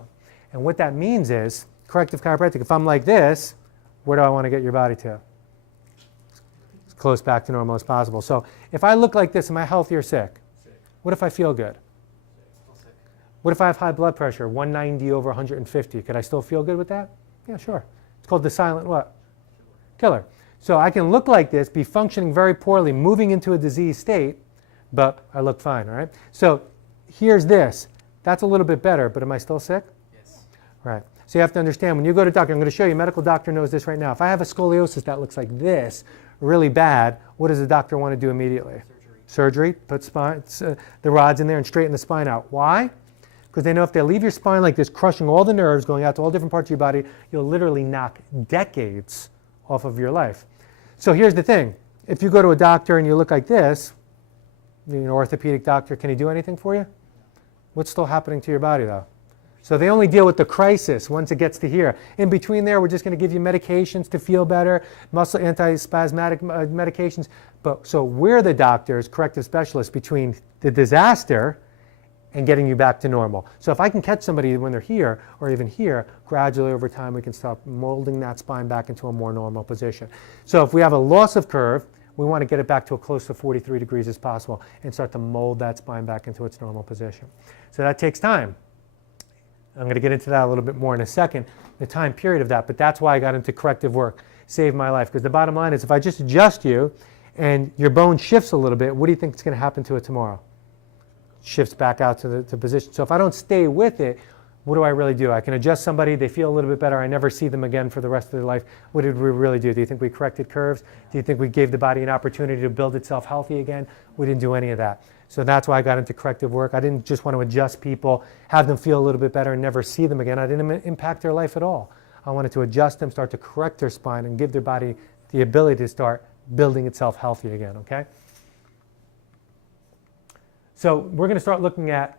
And what that means is, corrective chiropractic, if I'm like this, where do I want to get your body to? As close back to normal as possible. So if I look like this, am I healthy or sick? Sick. What if I feel good? Sick. What if I have high blood pressure, 190 over 150? Could I still feel good with that? Yeah, sure. It's called the silent what? Killer. So I can look like this, be functioning very poorly, moving into a disease state, but I look fine, all right? So here's this. That's a little bit better, but am I still sick? Yes. Right. So you have to understand, when you go to a doctor, I'm going to show you, a medical doctor knows this right now. If I have a scoliosis that looks like this, really bad, what does the doctor want to do immediately? Surgery. Put the rods in there and straighten the spine out. Why? Because they know if they leave your spine like this, crushing all the nerves, going out to all different parts of your body, you'll literally knock decades off of your life. So here's the thing. If you go to a doctor and you look like this, an orthopedic doctor, can he do anything for you? What's still happening to your body though? So they only deal with the crisis once it gets to here. In between there, we're just going to give you medications to feel better, muscle antispasmodic medications. But so we're the doctors, corrective specialists, between the disaster and getting you back to normal. So if I can catch somebody when they're here or even here, gradually over time we can start molding that spine back into a more normal position. So if we have a loss of curve, we want to get it back to as close to 43 degrees as possible and start to mold that spine back into its normal position. So that takes time. I'm going to get into that a little bit more in a second, the time period of that, but that's why I got into corrective work, saved my life. Because the bottom line is if I just adjust you and your bone shifts a little bit, what do you think is going to happen to it tomorrow? Shifts back out to the position. So if I don't stay with it, what do I really do? I can adjust somebody, they feel a little bit better, I never see them again for the rest of their life. What did we really do? Do you think we corrected curves? Do you think we gave the body an opportunity to build itself healthy again? We didn't do any of that. So that's why I got into corrective work. I didn't just want to adjust people, have them feel a little bit better and never see them again. I didn't impact their life at all. I wanted to adjust them, start to correct their spine and give their body the ability to start building itself healthy again, okay? So we're going to start looking at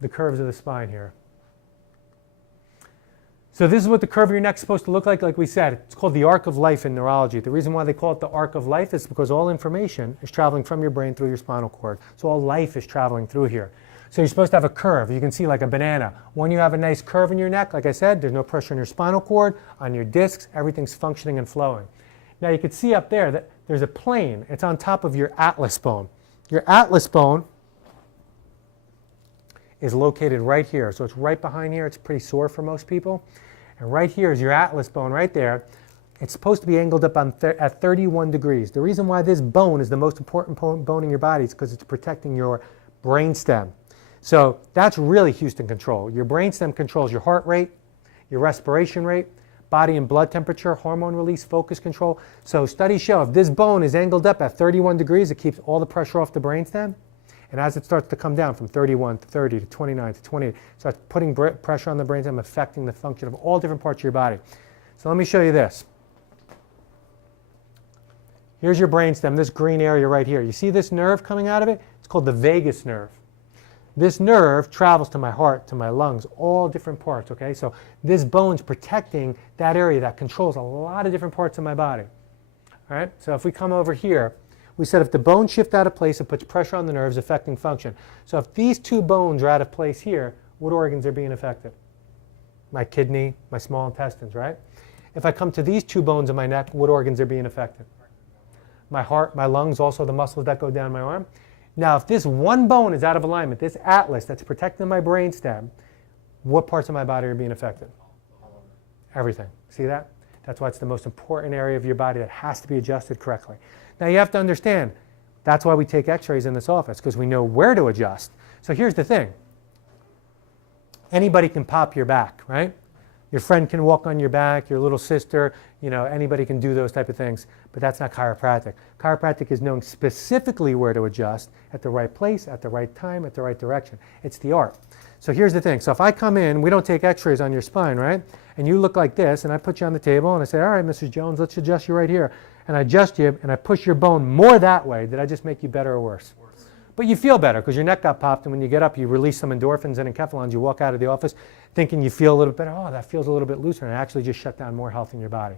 the curves of the spine here. So this is what the curve of your neck is supposed to look like we said. It's called the arc of life in neurology. The reason why they call it the arc of life is because all information is traveling from your brain through your spinal cord. So all life is traveling through here. So you're supposed to have a curve. You can see like a banana. When you have a nice curve in your neck, like I said, there's no pressure on your spinal cord, on your discs, everything's functioning and flowing. Now you can see up there that there's a plane. It's on top of your atlas bone. Your atlas bone is located right here. So it's right behind here. It's pretty sore for most people. And right here is your atlas bone right there. It's supposed to be angled up at 31 degrees. The reason why this bone is the most important bone in your body is because it's protecting your brainstem. So that's really Houston control. Your brainstem controls your heart rate, your respiration rate, body and blood temperature, hormone release, focus control. So studies show if this bone is angled up at 31 degrees, it keeps all the pressure off the brainstem. And as it starts to come down from 31 to 30 to 29 to 28, it starts putting pressure on the brainstem, affecting the function of all different parts of your body. So let me show you this. Here's your brainstem, this green area right here. You see this nerve coming out of it? It's called the vagus nerve. This nerve travels to my heart, to my lungs, all different parts, okay? So this bone's protecting that area that controls a lot of different parts of my body. All right, so if we come over here, we said if the bones shift out of place, it puts pressure on the nerves affecting function. So if these two bones are out of place here, what organs are being affected? My kidney, my small intestines, right? If I come to these two bones in my neck, what organs are being affected? My heart, my lungs, also the muscles that go down my arm. Now, if this one bone is out of alignment, this atlas that's protecting my brainstem, what parts of my body are being affected? Everything. See that? That's why it's the most important area of your body that has to be adjusted correctly. Now you have to understand, that's why we take x-rays in this office, because we know where to adjust. So here's the thing. Anybody can pop your back, right? Your friend can walk on your back, your little sister, anybody can do those type of things, but that's not chiropractic. Chiropractic is knowing specifically where to adjust at the right place, at the right time, at the right direction. It's the art. So here's the thing. So if I come in, we don't take x-rays on your spine, right? And you look like this, and I put you on the table, and I say, all right, Mrs. Jones, let's adjust you right here. And I adjust you, and I push your bone more that way. Did I just make you better or worse? But you feel better because your neck got popped, and when you get up, you release some endorphins and enkephalins. You walk out of the office thinking you feel a little better. Oh, that feels a little bit looser, and it actually just shut down more health in your body.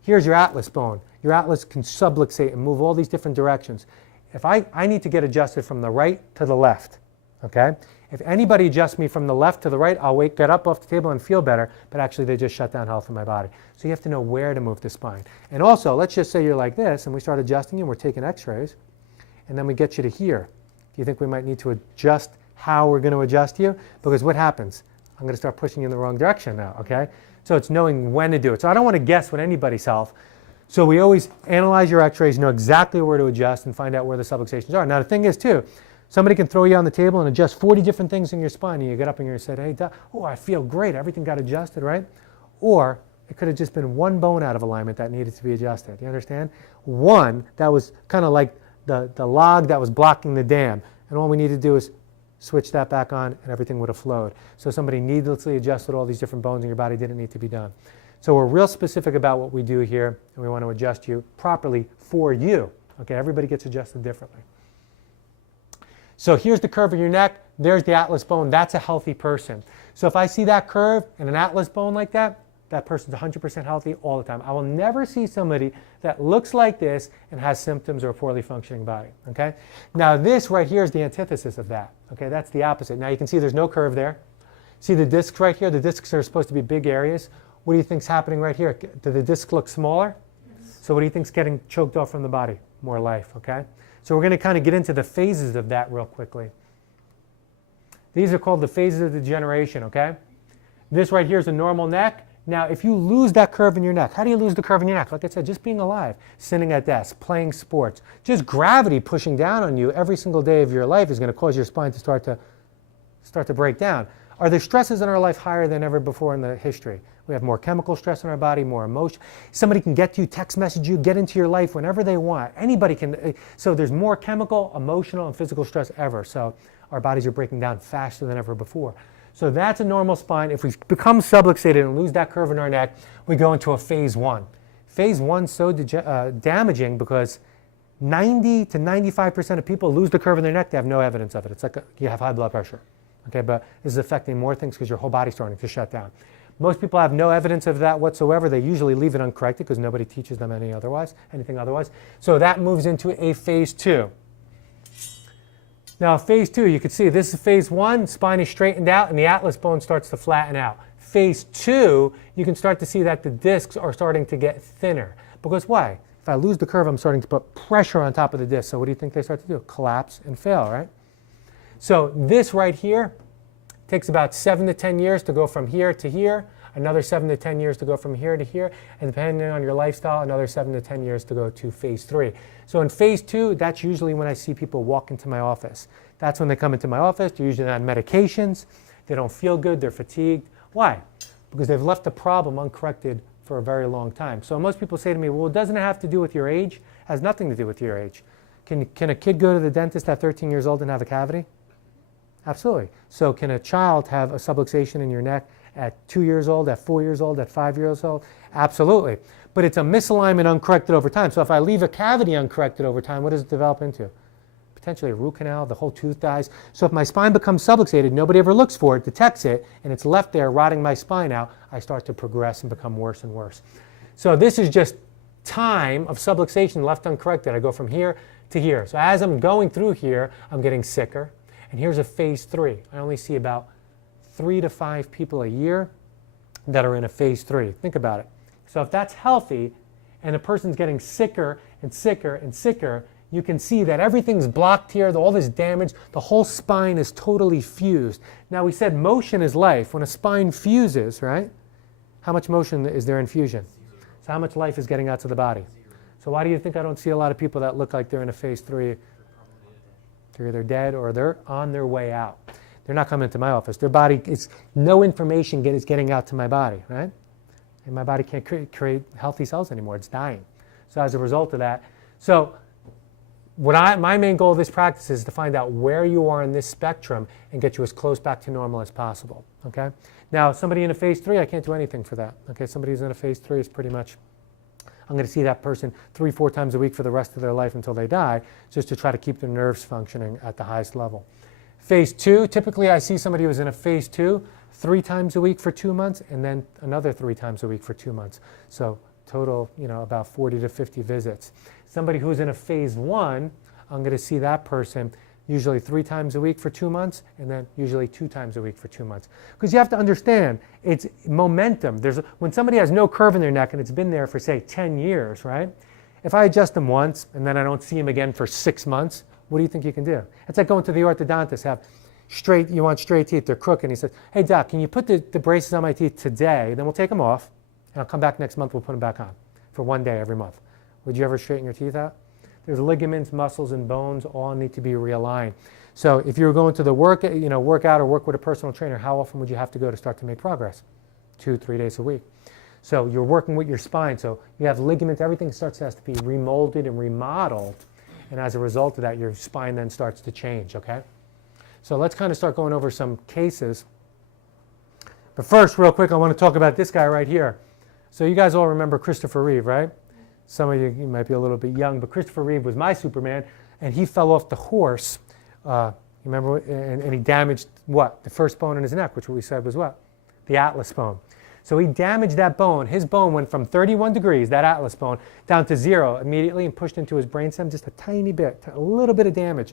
Here's your atlas bone. Your atlas can subluxate and move all these different directions. If I need to get adjusted from the right to the left, okay? If anybody adjusts me from the left to the right, I'll get up off the table and feel better, but actually they just shut down health in my body. So you have to know where to move the spine. And also, let's just say you're like this, and we start adjusting you, and we're taking x-rays, and then we get you to here. Do you think we might need to adjust how we're going to adjust you? Because what happens? I'm going to start pushing you in the wrong direction now, okay? So it's knowing when to do it. So I don't want to guess what anybody's health. So we always analyze your x-rays, know exactly where to adjust, and find out where the subluxations are. Now the thing is too, somebody can throw you on the table and adjust 40 different things in your spine, and you get up and you say, hey, oh, I feel great, everything got adjusted, right? Or it could have just been one bone out of alignment that needed to be adjusted. You understand? One that was kind of like the log that was blocking the dam, and all we need to do is switch that back on and everything would have flowed. So somebody needlessly adjusted all these different bones in your body, didn't need to be done. So we're real specific about what we do here, and we want to adjust you properly for you. Okay, everybody gets adjusted differently. So here's the curve of your neck, there's the atlas bone, that's a healthy person. So if I see that curve and an atlas bone like that, that person's 100% healthy all the time. I will never see somebody that looks like this and has symptoms or a poorly functioning body, okay? Now this right here is the antithesis of that, okay? That's the opposite. Now you can see there's no curve there. See the discs right here? The discs are supposed to be big areas. What do you think's happening right here? Do the discs look smaller? Yes. So what do you think's getting choked off from the body? More life, okay? So we're going to kind of get into the phases of that real quickly. These are called the phases of degeneration, okay? This right here is a normal neck. Now, if you lose that curve in your neck, how do you lose the curve in your neck? Like I said, just being alive, sitting at desk, playing sports, just gravity pushing down on you every single day of your life is going to cause your spine to start to break down. Are the stresses in our life higher than ever before in the history? We have more chemical stress in our body, more emotion. Somebody can get to you, text message you, get into your life whenever they want. Anybody can. So there's more chemical, emotional, and physical stress ever. So our bodies are breaking down faster than ever before. So that's a normal spine. If we become subluxated and lose that curve in our neck, we go into a phase one. Phase one's so damaging because 90 to 95% of people lose the curve in their neck. They have no evidence of it. It's like you have high blood pressure. Okay, but this is affecting more things because your whole body's starting to shut down. Most people have no evidence of that whatsoever. They usually leave it uncorrected because nobody teaches them anything otherwise. So that moves into a phase two. Now phase two, you can see this is phase one, spine is straightened out and the atlas bone starts to flatten out. Phase two, you can start to see that the discs are starting to get thinner. Because why? If I lose the curve, I'm starting to put pressure on top of the disc. So what do you think they start to do? Collapse and fail, right? So this right here takes about 7 to 10 years to go from here to here, another 7 to 10 years to go from here to here, and depending on your lifestyle, another 7 to 10 years to go to phase three. So in phase two, that's usually when I see people walk into my office. That's when they come into my office. They're usually on medications. They don't feel good. They're fatigued. Why? Because they've left the problem uncorrected for a very long time. So most people say to me, well, doesn't it have to do with your age? It has nothing to do with your age. Can a kid go to the dentist at 13 years old and have a cavity? Absolutely. So can a child have a subluxation in your neck at 2 years old, at 4 years old, at 5 years old? Absolutely. But it's a misalignment uncorrected over time. So if I leave a cavity uncorrected over time, what does it develop into? Potentially a root canal, the whole tooth dies. So if my spine becomes subluxated, nobody ever looks for it, detects it, and it's left there rotting my spine out, I start to progress and become worse and worse. So this is just time of subluxation left uncorrected. I go from here to here. So as I'm going through here, I'm getting sicker. And here's a phase three. I only see about 3 to 5 people a year that are in a phase three. Think about it. So if that's healthy and a person's getting sicker and sicker and sicker, you can see that everything's blocked here, all this damage, the whole spine is totally fused. Now we said motion is life. When a spine fuses, right? How much motion is there in fusion? So how much life is getting out to the body? So why do you think I don't see a lot of people that look like they're in a phase three? They're either dead or they're on their way out. they're not coming into my office. Their body, no information is getting out to my body, right? And my body can't create healthy cells anymore. It's dying. So as a result of that, my main goal of this practice is to find out where you are in this spectrum and get you as close back to normal as possible, okay? Now, somebody in a phase 3, I can't do anything for that, okay? Somebody who's in a phase 3 is pretty much, I'm going to see that person 3-4 times a week for the rest of their life until they die, just to try to keep their nerves functioning at the highest level. Phase 2, typically I see somebody who's in a phase 2 3 times a week for 2 months, and then another 3 times a week for 2 months. So total, about 40 to 50 visits. Somebody who's in a phase 1, I'm going to see that person usually 3 times a week for 2 months, and then usually 2 times a week for 2 months. Because you have to understand, it's momentum. When somebody has no curve in their neck and it's been there for, say, 10 years, right? If I adjust them once and then I don't see them again for 6 months, what do you think you can do? It's like going to the orthodontist, you want straight teeth, they're crooked, and he says, hey doc, can you put the braces on my teeth today, then we'll take them off, and I'll come back next month, we'll put them back on for 1 day every month. Would you ever straighten your teeth out? There's ligaments, muscles, and bones all need to be realigned. So if you were going to the workout or work with a personal trainer, how often would you have to go to start to make progress? 2-3 days a week. So you're working with your spine, so you have ligaments, everything has to be remolded and remodeled, and as a result of that, your spine then starts to change, okay? So let's kind of start going over some cases. But first, real quick, I want to talk about this guy right here. So you guys all remember Christopher Reeve, right? Some of you might be a little bit young, but Christopher Reeve was my Superman, and he fell off the horse. You remember? And he damaged what? The first bone in his neck, which we said was what? The atlas bone. So he damaged that bone. His bone went from 31 degrees, that atlas bone, down to 0 immediately and pushed into his brainstem just a tiny bit, a little bit of damage.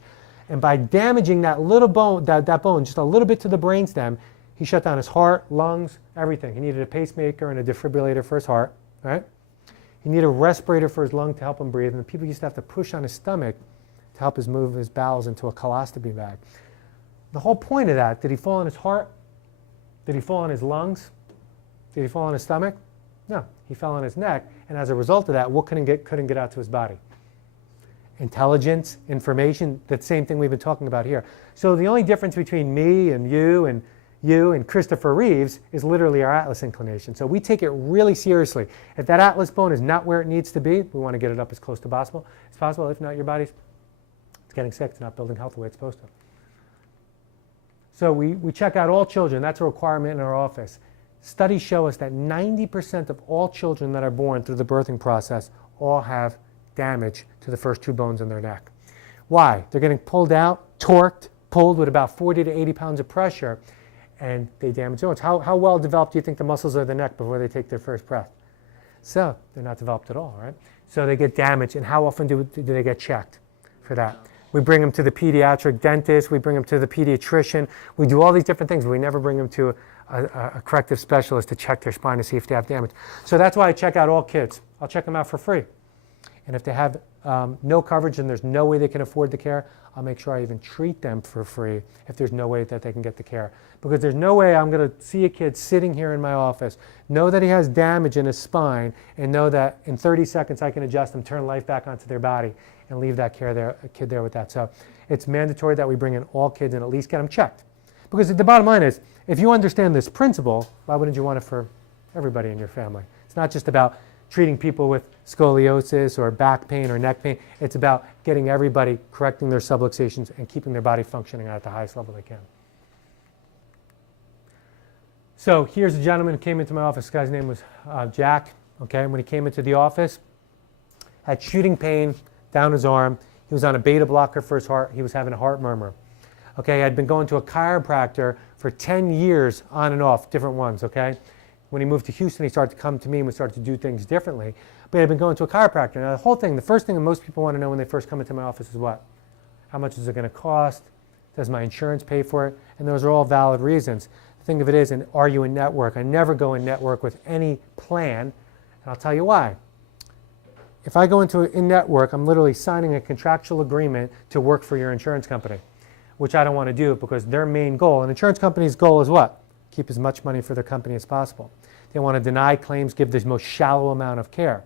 And by damaging that little bone, that bone just a little bit to the brainstem, he shut down his heart, lungs, everything. He needed a pacemaker and a defibrillator for his heart, right? He needed a respirator for his lung to help him breathe, and the people used to have to push on his stomach to help him move his bowels into a colostomy bag. The whole point of that, did he fall on his heart? Did he fall on his lungs? Did he fall on his stomach? No, he fell on his neck, and as a result of that, what couldn't get out to his body? Intelligence, information, that same thing we've been talking about here. So the only difference between me and you and Christopher Reeves is literally our atlas inclination. So we take it really seriously. If that atlas bone is not where it needs to be, we want to get it up as close to possible as possible. If not, your body's getting sick. It's not building health the way it's supposed to. So we check out all children. That's a requirement in our office. Studies show us that 90% of all children that are born through the birthing process all have damage to the first 2 bones in their neck. Why? They're getting pulled out, torqued, pulled with about 40 to 80 pounds of pressure, and they damage the bones. How well developed do you think the muscles of the neck before they take their first breath? So they're not developed at all, right? So they get damaged, and how often do they get checked for that? We bring them to the pediatric dentist, we bring them to the pediatrician, we do all these different things, but we never bring them to a corrective specialist to check their spine to see if they have damage. So that's why I check out all kids. I'll check them out for free. And if they have no coverage and there's no way they can afford the care, I'll make sure I even treat them for free if there's no way that they can get the care. Because there's no way I'm going to see a kid sitting here in my office, know that he has damage in his spine, and know that in 30 seconds I can adjust them, turn life back onto their body, and leave that kid there with that. So it's mandatory that we bring in all kids and at least get them checked. Because the bottom line is, if you understand this principle, why wouldn't you want it for everybody in your family? It's not just about treating people with scoliosis or back pain or neck pain. It's about getting everybody correcting their subluxations and keeping their body functioning at the highest level they can. So here's a gentleman who came into my office. This guy's name was Jack. Okay, when he came into the office, had shooting pain down his arm. He was on a beta blocker for his heart. He was having a heart murmur. Okay, I'd been going to a chiropractor for 10 years on and off, different ones, okay? When he moved to Houston, he started to come to me and we started to do things differently. But I'd been going to a chiropractor. Now the whole thing, the first thing that most people want to know when they first come into my office is what? How much is it going to cost? Does my insurance pay for it? And those are all valid reasons. The thing of it is, and are you in network? I never go in network with any plan, and I'll tell you why. If I go into in network, I'm literally signing a contractual agreement to work for your insurance company, which I don't want to do because their main goal, an insurance company's goal is what? Keep as much money for their company as possible. They want to deny claims, give the most shallow amount of care.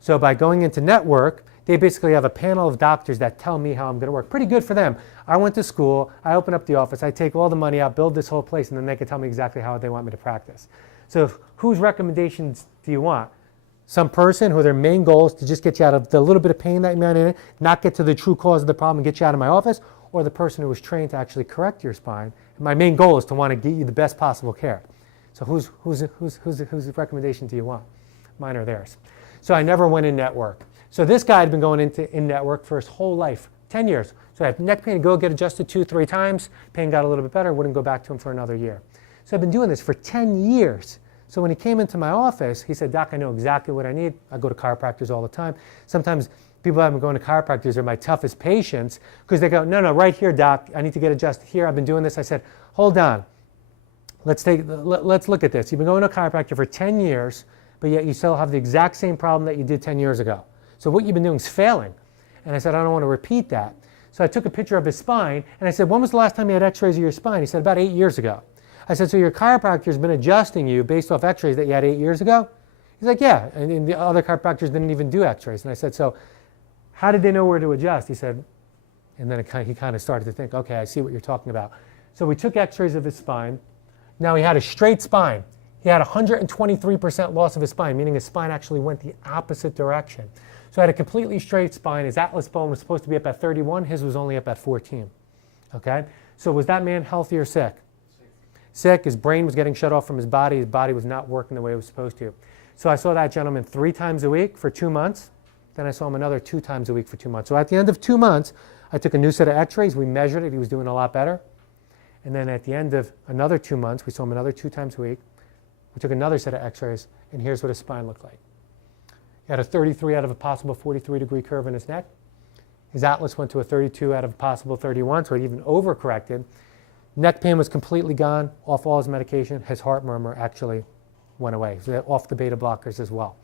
So by going into network, They basically have a panel of doctors that tell me how I'm going to work. Pretty good for them. I went to school, I open up the office, I take all the money out, build this whole place, and then they can tell me exactly how they want me to practice. So whose recommendations do you want? Some person who their main goal is to just get you out of the little bit of pain that you're in, not get to the true cause of the problem and get you out of my office, or the person who was trained to actually correct your spine. And my main goal is to want to get you the best possible care. So whose recommendation do you want? Mine or theirs? So I never went in network. So this guy had been going into in-network for his whole life, 10 years. So I had neck pain, go get adjusted 2-3 times. Pain got a little bit better, wouldn't go back to him for another year. So I've been doing this for 10 years. So when he came into my office, he said, Doc, I know exactly what I need. I go to chiropractors all the time. Sometimes people have been going to chiropractors are my toughest patients because they go, no, right here, Doc, I need to get adjusted here. I've been doing this. I said, hold on. Let's look at this. You've been going to a chiropractor for 10 years, but yet you still have the exact same problem that you did 10 years ago. So what you've been doing is failing. And I said, I don't want to repeat that. So I took a picture of his spine, and I said, when was the last time you had x-rays of your spine? He said, about 8 years ago. I said, so your chiropractor's been adjusting you based off x-rays that you had 8 years ago? He's like, yeah, and the other chiropractors didn't even do x-rays. And I said, so how did they know where to adjust? He said, and then he kind of started to think, okay, I see what you're talking about. So we took x-rays of his spine. Now he had a straight spine. He had 123% loss of his spine, meaning his spine actually went the opposite direction. So I had a completely straight spine. His atlas bone was supposed to be up at 31. His was only up at 14. Okay? So was that man healthy or sick? Sick. His brain was getting shut off from his body. His body was not working the way it was supposed to. So I saw that gentleman 3 times a week for 2 months. Then I saw him another 2 times a week for 2 months. So at the end of 2 months, I took a new set of x-rays. We measured it. He was doing a lot better. And then at the end of another 2 months, we saw him another 2 times a week. We took another set of x-rays, and here's what his spine looked like. He had a 33 out of a possible 43-degree curve in his neck. His atlas went to a 32 out of a possible 31, so it even overcorrected. Neck pain was completely gone, off all his medication. His heart murmur actually went away. So off the beta blockers as well.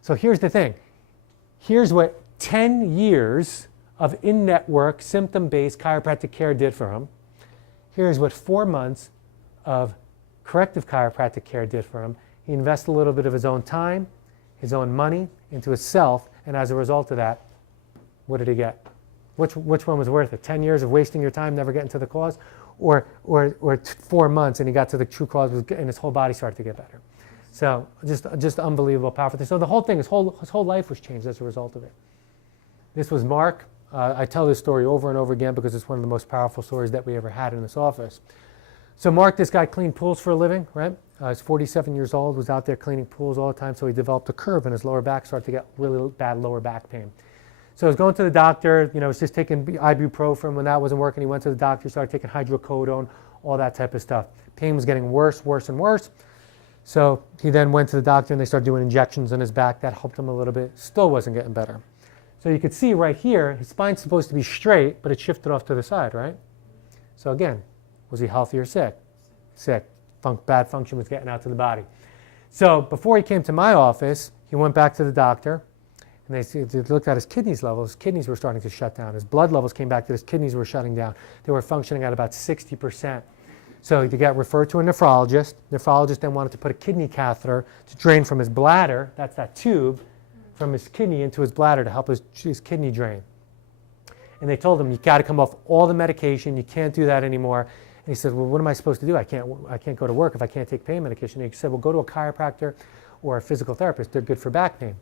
So here's the thing. Here's what 10 years of in-network, symptom-based chiropractic care did for him. Here's what 4 months of corrective chiropractic care did for him. He invested a little bit of his own time, his own money into himself, and as a result of that, what did he get? Which one was worth it? 10 years of wasting your time, never getting to the cause, or 4 months and he got to the true cause and his whole body started to get better. So just unbelievable, powerful thing. So the whole thing, his whole life was changed as a result of it. This was Mark. I tell this story over and over again because it's one of the most powerful stories that we ever had in this office. So Mark, this guy cleaned pools for a living, right? He's 47 years old, was out there cleaning pools all the time, so he developed a curve in his lower back, started to get really bad lower back pain. So he was going to the doctor, was just taking ibuprofen. When that wasn't working, he went to the doctor, started taking hydrocodone, all that type of stuff. Pain was getting worse and worse. So he then went to the doctor and they started doing injections in his back. That helped him a little bit. Still wasn't getting better. So you could see right here, his spine's supposed to be straight, but it shifted off to the side, right? So again, was he healthy or sick? Sick. Bad function was getting out to the body. So before he came to my office, he went back to the doctor, and they looked at his kidneys levels. His kidneys were starting to shut down. His blood levels came back to his kidneys were shutting down. They were functioning at about 60%. So he got referred to a nephrologist. Nephrologist then wanted to put a kidney catheter to drain from his bladder, that's that tube, from his kidney into his bladder to help his kidney drain. And they told him, you got to come off all the medication. You can't do that anymore. And he said, well, what am I supposed to do? I can't go to work if I can't take pain medication. And he said, well, go to a chiropractor or a physical therapist. They're good for back pain.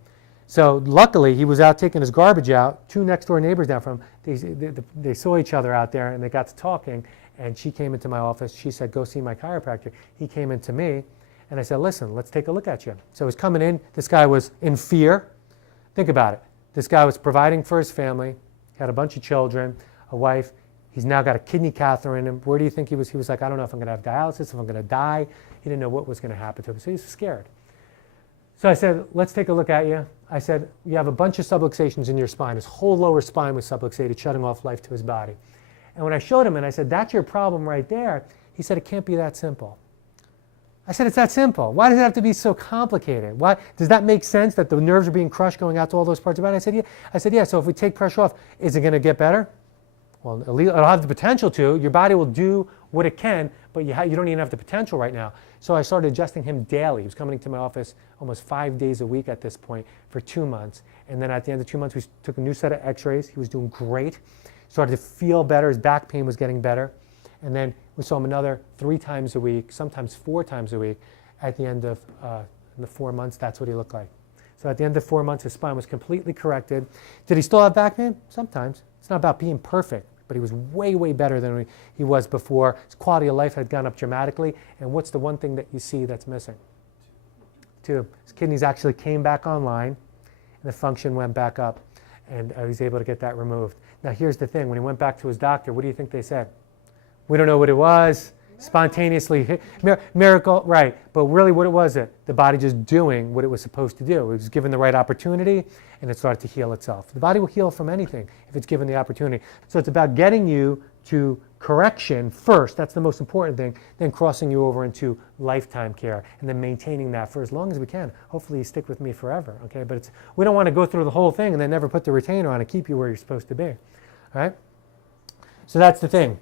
So luckily, he was out taking his garbage out. 2 next door neighbors down from him, they saw each other out there and they got to talking. And she came into my office. She said, go see my chiropractor. He came into me. And I said, listen, let's take a look at you. So he's coming in. This guy was in fear. Think about it. This guy was providing for his family. He had a bunch of children, a wife. He's now got a kidney catheter in him. Where do you think he was? He was like, I don't know if I'm going to have dialysis, if I'm going to die. He didn't know what was going to happen to him. So he was scared. So I said, let's take a look at you. I said, you have a bunch of subluxations in your spine. His whole lower spine was subluxated, shutting off life to his body. And when I showed him and I said, that's your problem right there, he said, it can't be that simple. I said, it's that simple. Why does it have to be so complicated? Why does that make sense that the nerves are being crushed going out to all those parts of the body? I said, yeah. So if we take pressure off, is it going to get better? Well, it'll have the potential to. Your body will do what it can, but you don't even have the potential right now. So I started adjusting him daily. He was coming to my office almost 5 days a week at this point for 2 months. And then at the end of 2 months, we took a new set of x-rays. He was doing great. Started to feel better. His back pain was getting better. And then we saw him another 3 times a week, sometimes 4 times a week. At the end of the 4 months, that's what he looked like. So at the end of 4 months, his spine was completely corrected. Did he still have back pain? Sometimes. It's not about being perfect, but he was way, way better than he was before. His quality of life had gone up dramatically. And what's the one thing that you see that's missing? Tube. His kidneys actually came back online, and the function went back up, and he was able to get that removed. Now here's the thing. When he went back to his doctor, what do you think they said? We don't know what it was. Spontaneously, miracle, right. But really what it was, the body just doing what it was supposed to do. It was given the right opportunity, and it started to heal itself. The body will heal from anything if it's given the opportunity. So it's about getting you to correction first. That's the most important thing. Then crossing you over into lifetime care, and then maintaining that for as long as we can. Hopefully you stick with me forever, okay? But we don't want to go through the whole thing and then never put the retainer on and keep you where you're supposed to be, all right? So that's the thing.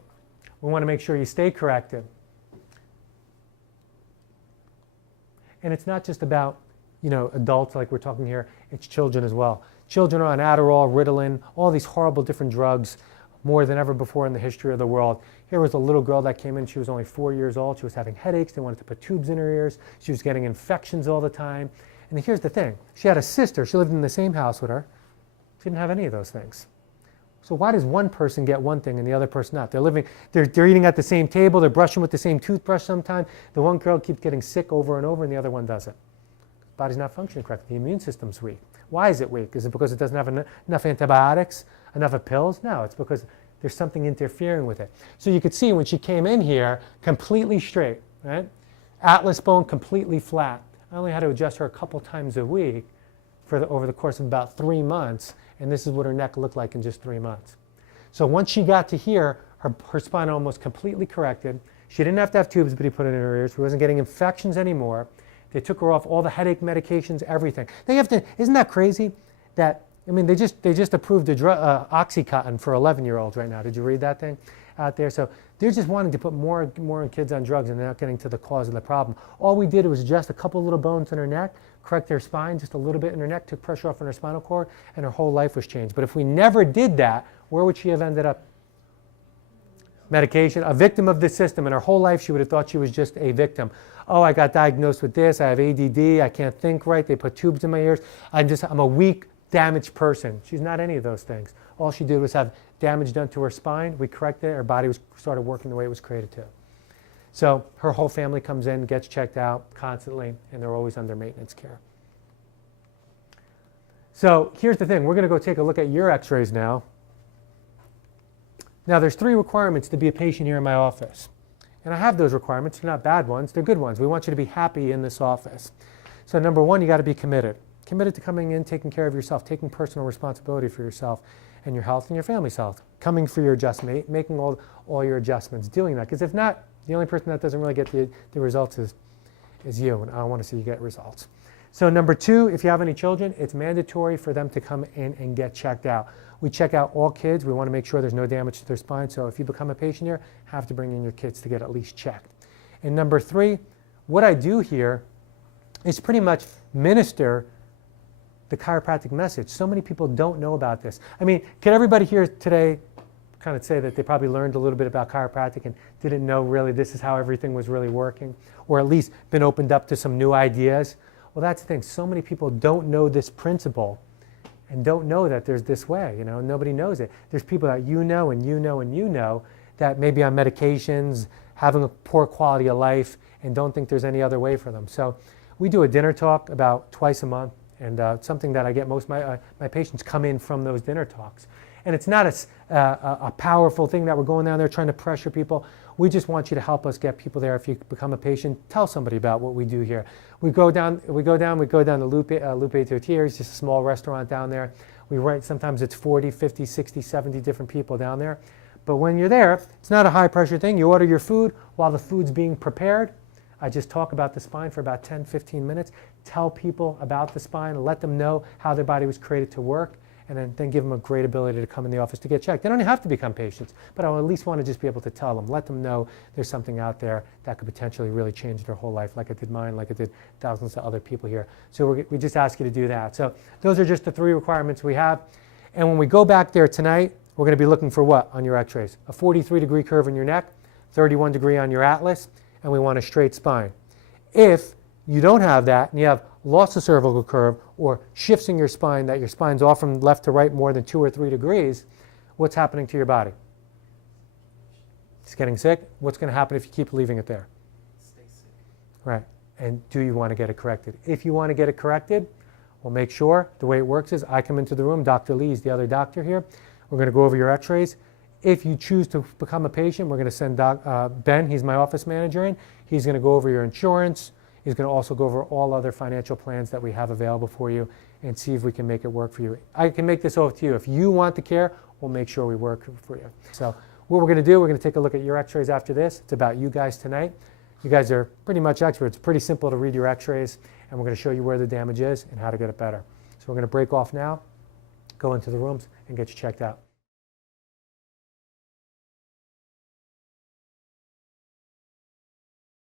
We want to make sure you stay corrected. And it's not just about, adults like we're talking here, it's children as well. Children are on Adderall, Ritalin, all these horrible different drugs more than ever before in the history of the world. Here was a little girl that came in, she was only 4 years old, she was having headaches, they wanted to put tubes in her ears, she was getting infections all the time. And here's the thing, she had a sister, she lived in the same house with her, she didn't have any of those things. So why does one person get one thing and the other person not? They're eating at the same table, they're brushing with the same toothbrush sometimes. The one girl keeps getting sick over and over and the other one doesn't. The body's not functioning correctly, the immune system's weak. Why is it weak? Is it because it doesn't have enough antibiotics, enough pills? No, it's because there's something interfering with it. So you could see when she came in here, completely straight, right? Atlas bone completely flat. I only had to adjust her a couple times a week over the course of about 3 months. And this is what her neck looked like in just 3 months. So once she got to here, her spine almost completely corrected. She didn't have to have tubes, but he put it in her ears. She wasn't getting infections anymore. They took her off all the headache medications, everything. Isn't that crazy? They just approved the Oxycontin for 11-year-olds right now. Did you read that thing out there? So they're just wanting to put more kids on drugs, and they're not getting to the cause of the problem. All we did was adjust a couple little bones in her neck, correct her spine just a little bit in her neck, took pressure off on her spinal cord, and her whole life was changed. But if we never did that, where would she have ended up? Medication, a victim of the system, and her whole life she would have thought she was just a victim. Oh, I got diagnosed with this, I have ADD, I can't think right, they put tubes in my ears, I'm a weak, damaged person. She's not any of those things. All she did was have damage done to her spine, we corrected it, her body started working the way it was created to. So her whole family comes in, gets checked out constantly, and they're always under maintenance care. So here's the thing, we're going to go take a look at your x-rays now. Now there's 3 requirements to be a patient here in my office. And I have those requirements, they're not bad ones, they're good ones. We want you to be happy in this office. So number 1, you got to be committed. Committed to coming in, taking care of yourself, taking personal responsibility for yourself and your health and your family's health. Coming for your adjustment, making all your adjustments, doing that. Because if not, the only person that doesn't really get the results is you, and I want to see you get results. So number 2, if you have any children, it's mandatory for them to come in and get checked out. We check out all kids. We want to make sure there's no damage to their spine. So if you become a patient here, have to bring in your kids to get at least checked. And number 3, what I do here is pretty much minister the chiropractic message. So many people don't know about this. I mean, can everybody here today kind of say that they probably learned a little bit about chiropractic and didn't know really this is how everything was really working, or at least been opened up to some new ideas? Well, that's the thing. So many people don't know this principle and don't know that there's this way. Nobody knows it. There's people that you know and you know and you know that may be on medications, having a poor quality of life, and don't think there's any other way for them. So we do a dinner talk about twice a month, and something that I get most of my patients come in from those dinner talks. And it's not a powerful thing that we're going down there trying to pressure people. We just want you to help us get people there. If you become a patient, tell somebody about what we do here. We go down to Lupe Tortillas, just a small restaurant down there. Sometimes it's 40, 50, 60, 70 different people down there. But when you're there, it's not a high pressure thing. You order your food. While the food's being prepared, I just talk about the spine for about 10, 15 minutes, tell people about the spine, let them know how their body was created to work, and then give them a great ability to come in the office to get checked. They don't have to become patients, but I at least want to just be able to tell them, let them know there's something out there that could potentially really change their whole life, like it did mine, like it did thousands of other people here. So we just ask you to do that. So those are just the 3 requirements we have. And when we go back there tonight, we're going to be looking for what on your x-rays? A 43-degree curve in your neck, 31-degree on your atlas, and we want a straight spine. If you don't have that and you have loss of cervical curve or shifts in your spine, that your spine's off from left to right more than 2 or 3 degrees, what's happening to your body? It's getting sick. What's going to happen if you keep leaving it there? Stay sick. Right. And do you want to get it corrected? If you want to get it corrected, we'll make sure the way it works is I come into the room, Dr. Lee is the other doctor here. We're going to go over your x-rays. If you choose to become a patient, we're going to send Ben, he's my office manager, in. He's going to go over your insurance. He's going to also go over all other financial plans that we have available for you and see if we can make it work for you. I can make this over to you. If you want the care, we'll make sure we work for you. So what we're going to do, we're going to take a look at your x-rays after this. It's about you guys tonight. You guys are pretty much experts. It's pretty simple to read your x-rays, and we're going to show you where the damage is and how to get it better. So we're going to break off now, go into the rooms, and get you checked out.